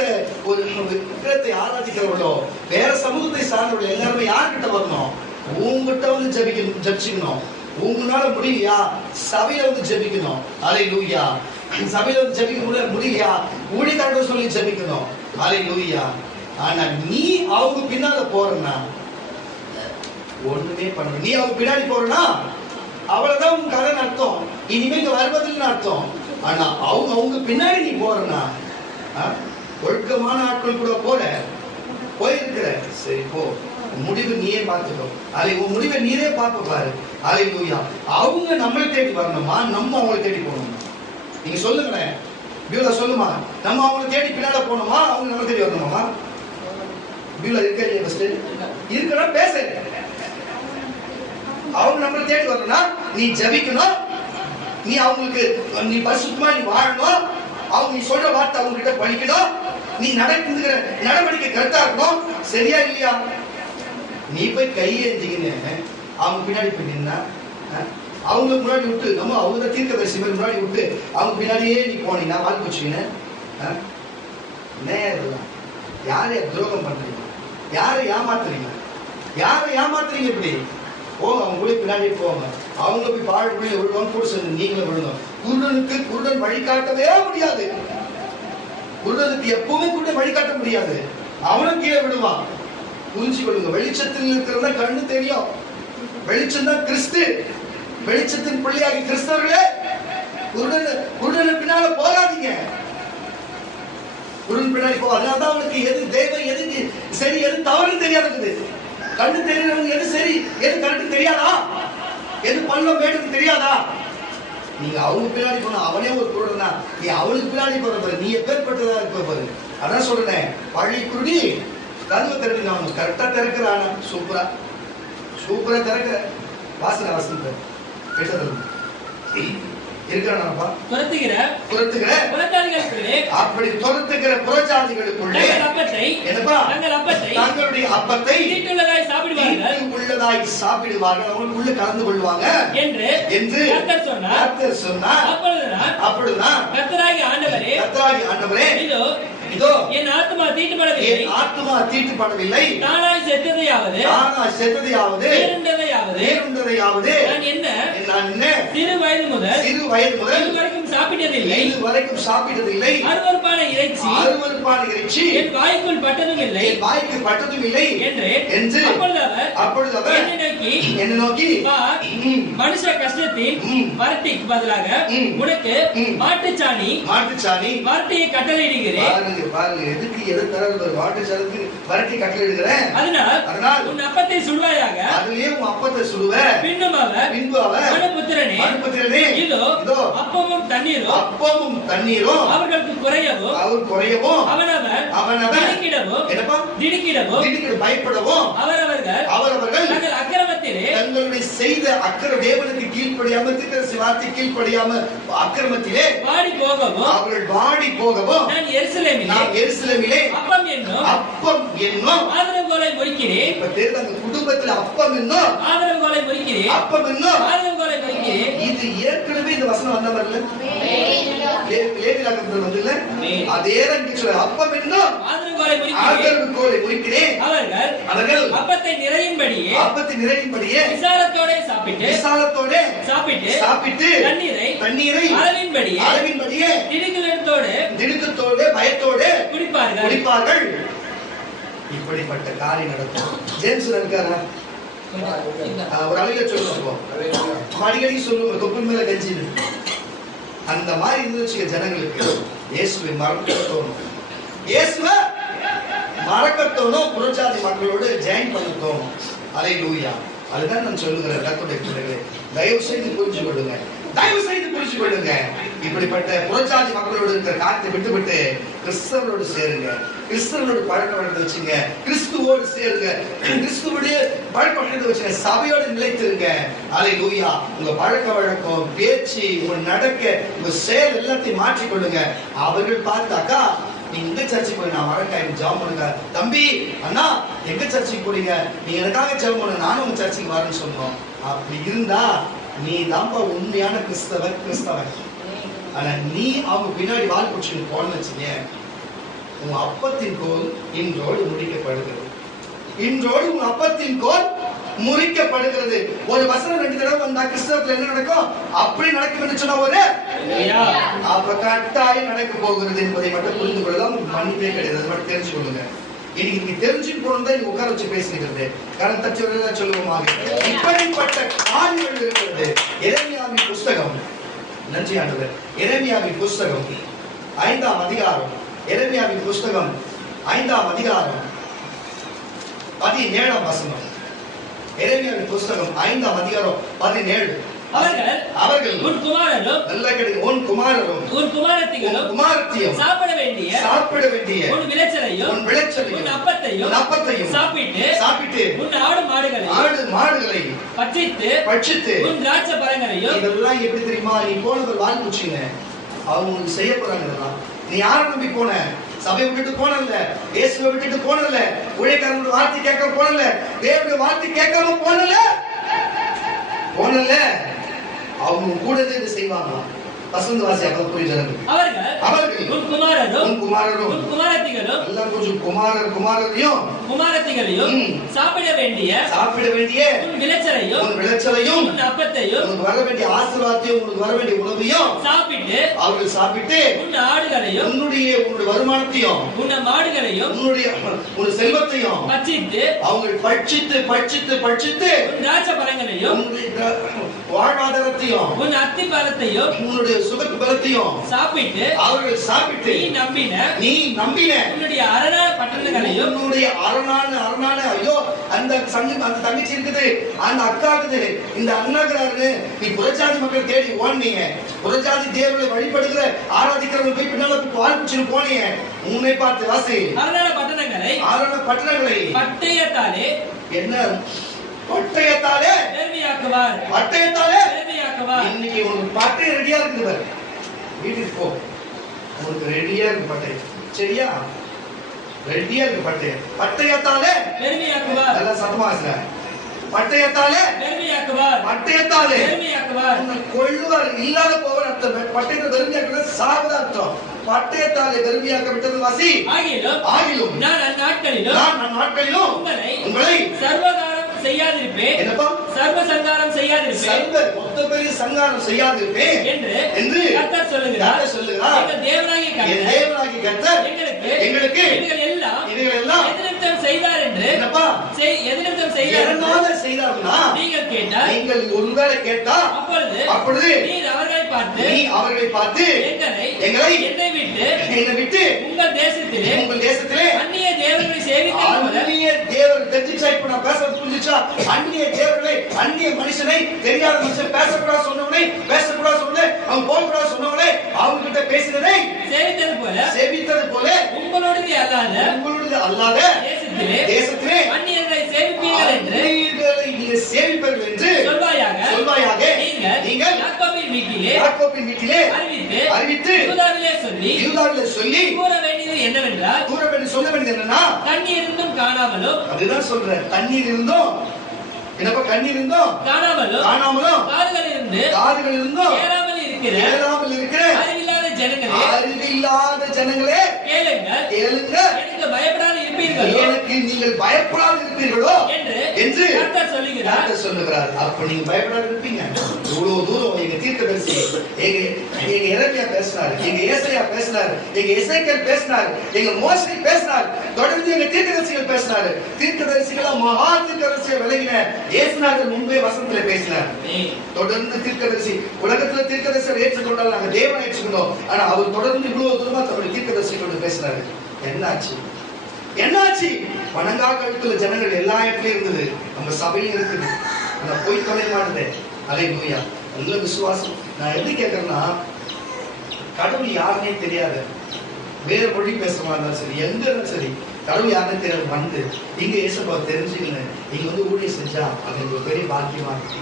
ஒரு விக்கிரத்தை ஆராதிக்கிறவர்களோ வேற சமூகத்தை சார்ந்தவர்கள் எல்லாருமே யார்கிட்ட வரணும்? உங்ககிட்ட வந்து ஜபிக்கணும். உங்களால முடியா சபையில வந்து ஜபிக்கணும். அல்லேலூயா. சபையில வந்து ஜபிக்க முடியா ஊழியக்காரர்கள் சொல்லி ஜபிக்கணும். அல்லேலூயா. ஆனா நீ அவங்க பின்னால போறனா ஒண்ணுமே பண்ண. நீ அவங்க பின்னாடி போறனா அவ்வளவுதான் உங்க கதை அர்த்தம். இனிமே இங்க வருவதில்லை அர்த்தம். ஆனா அவங்க பின்னாடி நீ போறனா ஒழுக்கமான ஆட்கள் கூட போயிருக்கிற, சரி போ, முடிவு நீயே பார்த்துக்கோ. உன் முடிவை நீரே பார்க்க பாரு. அல்லேலூயா. அவங்க நம்மளை தேடி வரணுமா, நம்ம அவங்களை தேடி போகணுமா? நீங்க சொல்லுங்களேன், பியூலா சொல்லுமா, நம்ம அவங்களை தேடி பின்னால போகணுமா, அவங்க நம்ம தேடி வரணுமா? பியூலா இருக்கா? ஃபர்ஸ்ட் இருக்கா? பேச அவங்க நம்மளை தேடி வரணும்னா நீ ஜெபிக்கணும், நீ அவங்களுக்கு நீ பரிசுத்தமா நீ வாழணும், அவங்க நீ சொல்ற வார்த்தை அவங்க கிட்ட படிக்கணும், நீ நடக்குங்கிற நடவடிக்கை கரெக்டா இருக்கணும். சரியா இல்லையா? நீ போய் கையேந்திங்கன்னு அவங்க பின்னாடி போய் நின்னா, அவங்களுக்கு முன்னாடி விட்டு நம்ம அவங்க தீர்க்கதரிசி மாதிரி முன்னாடி விட்டு அவங்க பின்னாடியே நீ போனீங்கன்னா வாழ்க்கை வச்சுக்கின்னு நேரம் யாரைய துரோகம் பண்றீங்க, யாரை ஏமாத்துறீங்க, யாரை ஏமாத்துறீங்க? இப்படி போங்க, அவங்க கூட பின்னாடியே போங்க. அவங்க போய் பாழ்குள்ளே விழுவாங்க, கூட சேர்ந்து நீங்களும் விழுணும். குருடனுக்கு குருடன் வழிகாட்டவே முடியாது. குருடனுக்கு எப்பவுமே குருடன் வழிகாட்ட முடியாது. அவனும் கீழே விடுவான். புரிஞ்சு கொள்ளுங்க. வெளிச்சத்தில் இருக்கிறதா கண்ணு தெரியும். வெளிச்சம் தான் கிறிஸ்து. வெளிச்சத்தின் பிள்ளையாகி கிறிஸ்தவர்களே, குருடனு பின்னால போகாதீங்க. குருடன் பின்னாடி போ. அதனால்தான் அவனுக்கு எது தேவை, எது சரி, எது தவறுன்னு தெரியாது. கண்ணு தெரியாதவங்க எது சரி எது கரெக்ட் தெரியாதா? எது பள்ளம் மேட்டுக்கு தெரியாதா? நீங்க அவங்க பின்னாடி போனா அவனே ஒரு குருடன் தான். நீ அவனுக்கு பின்னாடி போற பாரு, நீ எப்பேற்பட்டதா இருக்க பாரு. அதான் சொல்றேன், பழி குருடி கதவை திறந்து அவனுக்கு கரெக்டா திறக்கிறானா? சூப்பரா சூப்பரா திறக்கிற வாசனை வசந்த கெட்டது இருக்கிறானப்பா. துரத்துகிற புறஜாதிகளுக்குள்ளே, அப்படி துரத்துகிற புறஜாதிகளுக்குள்ளே என்னப்பா தங்களுடைய அப்பத்தை தீட்டுள்ளதாய் சாப்பிடுவார்கள், அவங்களுக்குள்ள கலந்து கொள்வாங்க என்று கர்த்தர் சொன்னார். அப்பொழுதுதான் கர்த்தராகிய ஆண்டவரே, இதோ என் ஆத்துமா தீட்டுப்படவில்லை, தானாய் செத்ததையாவது வேறுண்டதையாவது நான் என்ன சிறு வயது முதல் இதுவரைக்கும் சாப்பிட்டதில்லை, அருவருப்பான இறைச்சி என் வாய்க்குள் பட்டதும் இல்லை என்று அப்பொழுது அவர் என்னை நோக்கி மனுஷ கஷ்டத்தின் வரட்டிக்கு பதிலாக உனக்கு மாட்டுச்சாணி வரட்டியை கட்டளையிடுகிறேன். பாருங்க, எதுக்கு எது தரது வாட்டு சரக்கு வரட்டி கட்டளை எடுக்கிறேன். அதனால் உன் அப்பத்தை சுடுவாயாக, அதுலயே உன் அப்பத்தை சுடுவ. பின்பு அவர் மனுபுத்திரனே, இதோ அப்பமும் தண்ணீரும் அவர்களுக்கு குறையவும் அவனவன் திடுக்கிடவும் பயப்படவும் அவரவர்கள் தங்கள் அக்கிரமத்திலே தங்களுடைய செய்த தேவனுக்கு கீழ்ப்படியாம வார்த்தை கீழ்ப்படியாம அக்கிரமத்திலே அவர்கள் வாடி போகவும் நான் எருசலேமிலே அப்பம் என்னும் ஆதரவுகோலை முறிக்கிறேன். இப்ப தெரியுது, அந்த குடும்பத்துல அப்பம் என்னும் ஆதரவுகோலை முறிக்கிறேன். இது ஏற்கனவே இந்த வசனம் வந்த வரல, லேவியராகமத்தில் வந்ததுல அதே தான் சொல்ற. அப்பம் என்னும் ஆதரவுகோலை முறிக்கிறேன். அவர்கள் அப்பத்தை நிறையும்படியே விசாலத்தோட சாப்பிட்டு தண்ணீரை அளவின்படியே திடுக்கத்தோடு பயத்தோடு குடிப்பார்கள். இப்படிப்பட்ட காரியம் நடக்கும். ஜேம்ஸ் இருக்காரா? ஒரு அவையில சொல்லுவோம், அடிக்கடி சொல்லுவோம், தொப்புள் மேல கஞ்சி. அந்த மாதிரி இருந்துச்சு ஜனங்களுக்கு. இயேசுவை மறக்க தோணும், புறஜாதி மக்களோடு ஜாயின் பண்ண தோணும். அல்லேலூயா. அதுதான் நான் சொல்லுகிறேன். கர்த்தருடைய பிள்ளைகளே, தயவு செய்து புரிஞ்சு கொள்ளுங்க. இப்படிப்பட்ட புறஜாதி மக்களோடு இருக்கிற காத்தை விட்டு கிறிஸ்தவரோடு சேருங்க. கிறிஸ்தவரோடு பழக்க வழக்கத்தை வச்சுங்க. கிறிஸ்துவோடு சேருங்க. கிறிஸ்துவோடைய பழக்க வழக்கத்தை வச்சுங்க. சபையோடு நிலைத்திருங்க. அல்லேலூயா. உங்க பழக்க வழக்கம், பேச்சு, உங்க நடக்க, உங்க செயல் எல்லாத்தையும் மாற்றிக்கொள்ளுங்க. அவர்கள் பார்த்தாக்கா, நீங்க எங்க சர்ச்சைக்கு போறீங்க? நான் வழக்காய் ஜெபம் பண்ணுங்க. தம்பி, அண்ணா, எங்க சர்ச்சைக்கு போறீங்க? நீங்க எனக்காக ஜெபம் பண்ணுங்க, நானும் உங்க சர்ச்சைக்கு வரேன்னு சொன்னோம். அப்படி இருந்தா நீ தான்ப்பா உண்மையான கிறிஸ்தவன். ஆனா நீ அவங்க பின்னாடி வாழ் குடிச்சு போன வச்சுங்க, உன் அப்பத்தின் கோல் இன்றோடு முறிக்கப்படுகிறது. ஒரு வசனம் 2 தடவை வந்தா கிறிஸ்தவத்துல என்ன நடக்கும்? அப்படி நடக்கும் என்று சொன்ன ஒரு அப்ப கட்டாயம் நடக்க போகிறது என்பதை மட்டும் புரிந்து கொள்ளலாம். மன்னிப்பே கிடையாது. அது மட்டும் தெரிஞ்சு கொள்ளுங்க. இன்னைக்கு தெரிஞ்சுட்டு போனதா நீ உட்கார வச்சு பேசுகிறது. கடன் தச்சவர்கள் சொல்லுவோமாக இப்படிப்பட்ட காரியங்கள் இருக்கிறது. எரேமியாவின் புஸ்தகம், நன்றி ஆண்டவர், எரேமியாவின் புஸ்தகம் 5ஆம் அதிகாரம், எரேமியாவின் புஸ்தகம் 5ஆம் அதிகாரம் 17ஆம் வசனம். எரேமியாவின் புஸ்தகம் 5ஆம் அதிகாரம் 17. அவர்கள் உன் குமாரரும் நல்ல கிடைக்கும் உன் குமாரரும் உன் குமாரத்திகளும் சாப்பிட வேண்டிய உன் விளைச்சலையும் உன் அப்பத்தையும் சாப்பிட்டு உன் ஆடு மாடுகளை பட்சித்து உன் திராட்சை பழங்களையும். இதெல்லாம் எப்படி தெரியுமா? நீ போனவர் வாழ் குச்சிங்க அவங்க செய்ய போறாங்க. இதெல்லாம் நீ யாரை நம்பி போன? சபையை விட்டுட்டு போனல, இயேசுவை விட்டுட்டு போனல, ஊழியக்காரனோட வார்த்தை கேட்க போனல, தேவனுடைய வார்த்தை கேட்காம போனல. அவங்க கூட இதை செய்வாங்க. வசந்த வாசி அப்ப புரியுது. அவர்கள் உன் குமாரரும் உன் குமாரத்திகளும் எல்லாம் கொஞ்சம் குமாரத்தையும் சாப்பிட வேண்டிய உன் விளைச்சலையும் உன் அப்பத்தையும் உனக்கு வர வேண்டிய ஆசீர்வாதத்தையும் உனக்கு வர வேண்டிய உணவையும் அவர்கள் சாப்பிட்டு உன் ஆடுகளையும் உன்னுடைய வருமானத்தையும் உன் மாடுகளையும் உன் செல்வத்தையும் அவங்க பட்சித்து உன் திராட்சை பழங்களையும் வாழ்வாதாரத்தையும் உன் அத்தி பழத்தையும் உன்னுடைய சுகத்து பலத்தையும் அவர்கள் சாப்பிட்டு நீ நம்பின உன்னுடைய அரணான பட்டணங்களையும் உன்னுடைய அரணான ஐயோ அந்த தங்கச்சி இருக்குது, அந்த அக்கா இருக்குது, இந்த அண்ணாக்குறாரு, நீ புறஜாதி மக்கள் தேடி ஓடுனீங்க, புறஜாதி தேவர்களை வழிபடுகிற ஆராதிக்கிறவங்க போய் பின்னால வாழ்க்கைச்சு போனீங்க. உன்னை பார்த்து வாசி அரணான பட்டணங்களை பட்டயத்தாலே என்ன பட்டயத்தாலே இன்னைக்கு உனக்கு பட்டயம் ரெடியா இருக்குது பாரு. வீட்டுக்கு போ, உனக்கு ரெடியா இருக்கு பட்டயம். சரியா? ரெடியா இருக்கு பட்டயம். பட்டயத்தாலே நல்லா சத்தமா பேசுற. பட்டயத்தாலே உன்னை கொள்ளுவார், இல்லாத போவார் அர்த்தம். பட்டயத்தை வெறுமையாக்குறது சாவத அர்த்தம். பட்டயத்தாலே வெறுமையாக்கப்பட்டது வாசி. ஆகிலும் நான் அந்நாட்களிலும் உங்களை சர்வகாரம் செய்யாதிருப்பேன். என்னப்பா? சர்வ சங்காரம் செய்யாதிருப்பேன். மொத்த பெரிய சங்காரம் செய்யாதிருப்பேன் என்று கர்த்தர் சொல்லுகிறார். எங்கள் தேவனாகிய கர்த்தர் எங்களுக்கு இவைகள் எல்லாம் எதிர்த்தம் செய்தார் என்று. என்னப்பா? எதிர்த்தம் செய்தார்னா நீங்கள் கேட்டால், நீங்கள் ஒருவேளை கேட்டால் அப்பொழுது நீர் அவர்களை பார்த்து எங்களை என்னை விட்டு உங்கள் தேசத்திலே அந்நிய தேவர்களை சேவிக்க தேவர் தெரிஞ்சுச்சா? இப்ப நான் பேசுறது புரிஞ்சுச்சா? அந்நிய தேவர்களை, அந்நிய மனுஷனை, தெரியாத மனுஷன் பேசக்கூடாது சொன்னவனை, அவன் போகக்கூடாது சொன்னவனை, அவங்க கிட்ட பேசினதை சேவித்தது போல உங்களோடு அல்லாத தேசத்திலே அந்நியர்களை சேவிப்பீர்கள் என்று நீங்க சேவிப்பீர்கள் என்று சொல்வாயாக. நீங்கள் யாக்கோபின் வீட்டிலே அறிவித்து யூதாவிலே சொல்லி கூற வேண்டியது என்னவென்றால், சொல்ல வேண்டியது என்னன்னா, தண்ணீர் இருந்தும் காணாமலும், அதுதான் சொல்றேன், தண்ணீர் இருந்தும் என்னப்பா கண்ணீர் இருந்தும் காணாமலும் காதுகள் இருந்தும் ஏறாமல் இருக்கிற அறிவில்லாத ஜனங்களே கேளுங்க. எனக்கு பயப்படாது இருப்பீர்களோ, எனக்கு நீங்கள் பயப்படாது இருப்பீர்களோ என்று கர்த்தர் சொல்லுகிறார். அப்ப நீங்க பயப்படாது இருப்பீங்க. இவ்வளவு தூரம் எங்க தீர்க்கதரிசி, எங்க எரேமியா பேசினார், எங்க ஏசாயா பேசினார், எங்க எசேக்கியேல் பேசினார், எங்க மோசே பேசினார், தொடர்ந்து எங்க தீர்க்கதரிசிகள் பேசினார். தீர்க்கதரிசிகளா மகா தீர்க்கதரிசியை விளங்கின இயேசுநாதர் முன்பே வசனத்துல பேசினார். தொடர்ந்து தீர்க்கதரிசி, உலகத்துல தீர்க்கதரிசியை ஏற்றுக்கொண்டால் நாங்க தேவனை ஏற்றுக்கொண்டோம். ஆனா அவர் தொடர்ந்து இவ்வளவு தூரமா தன்னுடைய தீர்க்கதரிசிகளோடு பேசினாரு. என்னாச்சு? வணங்கா கழுத்துல ஜனங்கள் எல்லா இடத்துலயும் இருந்தது, நம்ம சபையும் இருக்குது. அந்த போய் தொலை மாட்டது. அல்லேலூயா. நல்ல விசுவாசம். நான் எப்படி கேட்கறேன்னா, கடவுள் யாருன்னே தெரியாது, வேற மொழி பேசுறமா இருந்தாலும் சரி, எங்க இருந்தாலும் சரி, கடவுள் யாருன்னே தெரியாது. வந்து இங்க இயேசுவை தெரிஞ்சுக்கணும், இங்க வந்து ஊழியம் செஞ்சா அது ஒரு பெரிய பாக்கியமா இருக்கு.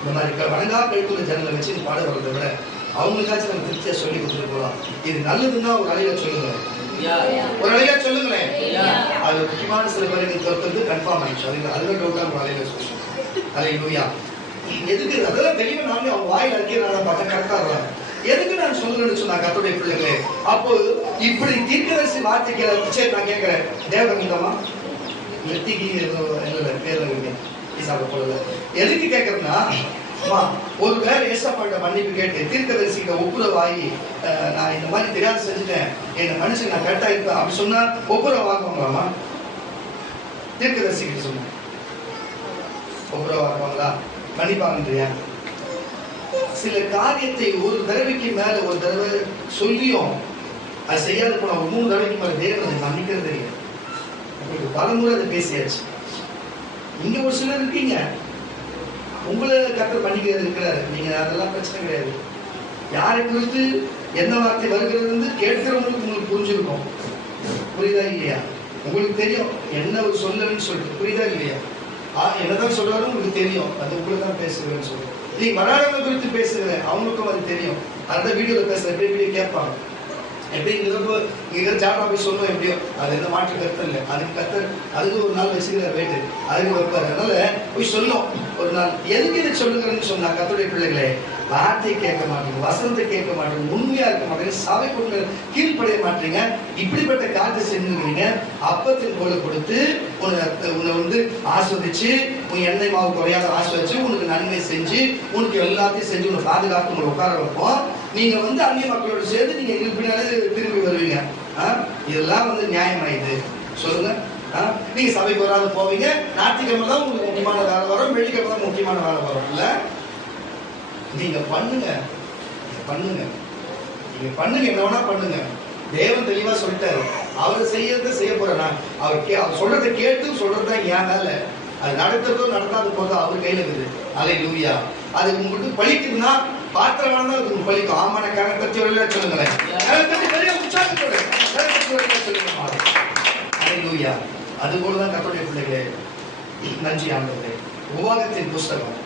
இந்த மாதிரி வணங்கா கழுத்துல ஜனங்களை வச்சு பாட வர்றதை விட அவங்களுக்காச்சும் நம்ம திருப்தியா சொல்லி கொடுத்துட்டு போகலாம். இது நல்லதுன்னா ஒரு அலையில சொல்லுங்களேன், அது முக்கியமான சில பேருக்கு கன்ஃபார்ம் ஆயிடுச்சு. அதுல டவுட்டா ஒரு அலையில சொல்லுங்க. அல்லேலூயா. எதுக்கு அதெல்லாம் தெளிவா நானே அவங்க வாயில் அறிக்கையில பார்த்தா கரெக்டா இருக்காங்க. எதுக்கு நான் சொல்லணும்னு சொன்னா கர்த்தருடைய பிள்ளைகளே, அப்போ இப்படி தீர்க்கதரிசி வார்த்தை சரி நான் கேட்கிறேன், தேவகந்தமா லெத்திக்கு பேர்ல போல எதுக்கு கேட்கறேன்னா, ஒரு வேற ஏசப்பாட்ட மன்னிப்பு கேட்டு தீர்க்கதரிசிகிட்ட ஒப்புரவாகி நான் இந்த மாதிரி தெரியாத செஞ்சுட்டேன், என்ன மனுஷன் நான் கரெக்டா இருப்பேன் அப்படி சொன்னா ஒப்புரவு வாங்குவாங்களாமா? தீர்க்கதரிசிகிட்ட சொன்ன ஒப்புரவு வாங்குவாங்களா? மன்னிப்பாங்கன்றியா? சில காரியத்தை ஒரு தடவைக்கு மேல ஒரு தடவை சொல்லியும் அது செய்யாத போன ஒரு 3 தடவைக்கு மேல தேவன் அதை மன்னிக்கிறது இல்லை. உங்களுக்கு பலமுறை அதை பேசியாச்சு. இங்க ஒரு சிலர் இருக்கீங்க, உங்களை கர்த்தர் பண்ணிக்க இருக்கிறாரு. நீங்க அதெல்லாம் பிரச்சனை கிடையாது. யாரை குறித்து என்ன வார்த்தை வருகிறது கேட்கிறவங்களுக்கு உங்களுக்கு புரிஞ்சிருக்கும். புரியுதா இல்லையா? உங்களுக்கு தெரியும் என்ன ஒரு சொல்லணும்னு சொல்லிட்டு. புரியுதா இல்லையா? என்னதான் சொல்றாரு உங்களுக்கு தெரியும். அது உங்களுக்கு தான் பேசுகிறேன்னு சொல்லுங்க. நீங்க வராதவங்க குறித்து பேசுகிறேன், அவங்களுக்கும் அது தெரியும். அதான் வீடியோல பேசுறேன், எப்படி வீடியோ கேட்பாங்க. எப்படி இங்க ஜாபா போய் சொல்லணும் எப்படியோ, அது எந்த மாற்று கருத்து இல்லை. அதுக்கு கருத்து அதுக்கு ஒரு நாள் வச்சுக்கிறார் வெயிட்டு, அதுக்கு வைப்பாரு. அதனால போய் சொல்லும் ஒரு நாள். எதுக்கு இதை சொல்லுகிறேன்னு சொன்னா, கர்த்தருடைய பிள்ளைகளே, வார்த்தை கேட்க மாட்டீங்க, வசனத்தை கேட்க மாட்டீங்க, உண்மையா இருக்க மாட்டீங்க, சபை கொண்டு கீழ்ப்படைய மாட்டீங்க. இப்படிப்பட்ட காரியத்தை செஞ்சுருக்கீங்க. அப்பத்தின் போல கொடுத்து உன்னை ஆஸ்வதிச்சு, உன் எண்ணெய் மாவு குறையாத ஆஸ்வதிச்சு, உனக்கு நன்மை செஞ்சு, உனக்கு எல்லாத்தையும் செஞ்சு உன்னை பாதுகாத்து உங்களை உட்கார வைப்போம். நீங்க அந்நிய மக்களோட சேர்ந்து நீங்க பின்னாலே திரும்பி வருவீங்க. இதெல்லாம் நியாயமாயிது சொல்லுங்க. நீங்க சபைக்கு வராது போவீங்க. ஞாயிற்றுக்கிழமை தான் உங்களுக்கு முக்கியமான வேலை வரும், வெள்ளிக்கிழமை தான் முக்கியமான வேலை வரும். இல்ல நீங்க பண்ணுங்க, நீங்க பண்ணுங்க, என்ன வேணா பண்ணுங்க. தேவன் தெளிவா சொல்லிட்டாரு, அவர் செய்யறத செய்ய போறேன். அவர் சொல்றதை கேட்டு சொல்றதுதான் என் வேலை. அது நடத்துறதோ நடத்தாத போதோ அவர் கையில இருக்குது. அல்லேலூயா. அது உங்களுக்கு பழிக்குதுன்னா பாத்திரமான தான் உங்களுக்கு பழிக்கும். ஆமான கணக்கு பத்தி ஒரு சொல்லுங்களேன், உற்சாகத்தோட சொல்லுங்க. அல்லேலூயா. அது போலதான் கர்த்தருடைய பிள்ளைகளே, நன்றி ஆண்டவரே. உபாகத்தின் புஸ்தகம்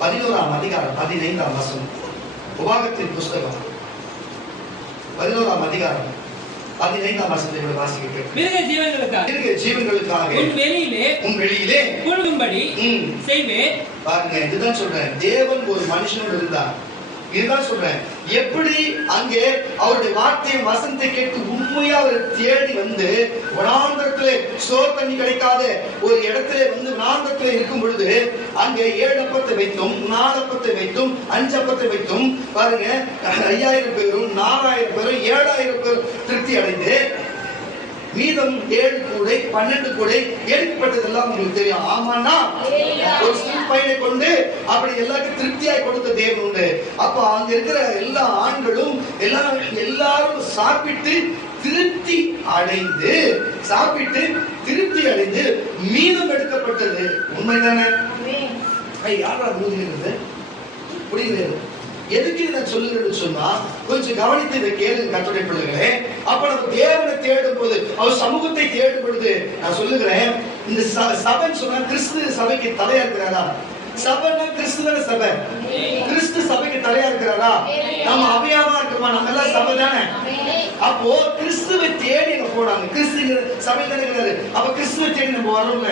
11ஆம் அதிகாரம் 15ஆம் வசனம். உபாகத்தின் புஸ்தகம் 11ஆம் அதிகாரம் 15ஆம் வசனத்தை வாசிக்க. மிருக ஜீவன்களுக்காக உன் வெளியிலே புழுகும்படி செய்வேன். பாருங்க, இதுதான் சொல்றேன். தேவன் ஒரு மனுஷனோடு இருந்தார். இதுதான் சொல்றேன். எப்படி அங்கே அவருடைய வார்த்தையை வசனத்தை கேட்டு உண்மையா அவர் தேடி வனாந்தரத்திலே சோறு தண்ணி கிடைக்காத ஒரு இடத்துல வனாந்தரத்திலே இருக்கும் பொழுது அங்கே 7 அப்பத்தை வைத்தும் 4 அப்பத்தை வைத்தும் 5 அப்பத்தை வைத்தும் பாருங்க 5000 பேரும் 4000 பேரும் 7000 பேரும் திருப்தி அடைந்து மீதம் 7 கூடை 12 கூடை எடுக்கப்பட்டதெல்லாம் உங்களுக்கு தெரியும். ஆமாண்ணா, ஒரு சிறு பையனை கொண்டு அப்படி எல்லாருக்கும் திருப்தியாய் கொடுத்த தேவன் உண்டு. அப்ப அங்க இருக்கிற எல்லா ஆண்களும் எல்லாரும் சாப்பிட்டு திருப்தி அடைந்து மீதம் எடுக்கப்பட்டது. உண்மைதானே? யாரா ஊதிக்கிறது புரியுது. எதுக்கு நான் சொல்லுகிறேன்னு சொன்னா, கொஞ்சம் கவனித்து இதை கேளுங்க கர்த்தருடைய பிள்ளைகளே. அப்ப நம்ம தேவனை தேடும் போது, அவர் சமூகத்தை தேடும் பொழுது, நான் சொல்லுகிறேன், இந்த சபைன்னு சொன்னா கிறிஸ்து சபைக்கு தலையா இருக்கிறாரா? சபைனா கிறிஸ்துவ சபை. கிறிஸ்து சபைக்கு தலையா இருக்கிறாரா? நம்ம அவையாவா இருக்கோமா? நம்ம எல்லாம் சபை தானே. அப்போ கிறிஸ்துவை தேடி நம்ம போனாங்க. கிறிஸ்து சபை தானே இருக்கிறாரு. அப்ப கிறிஸ்துவை தேடி நம்ம வரோம்ல.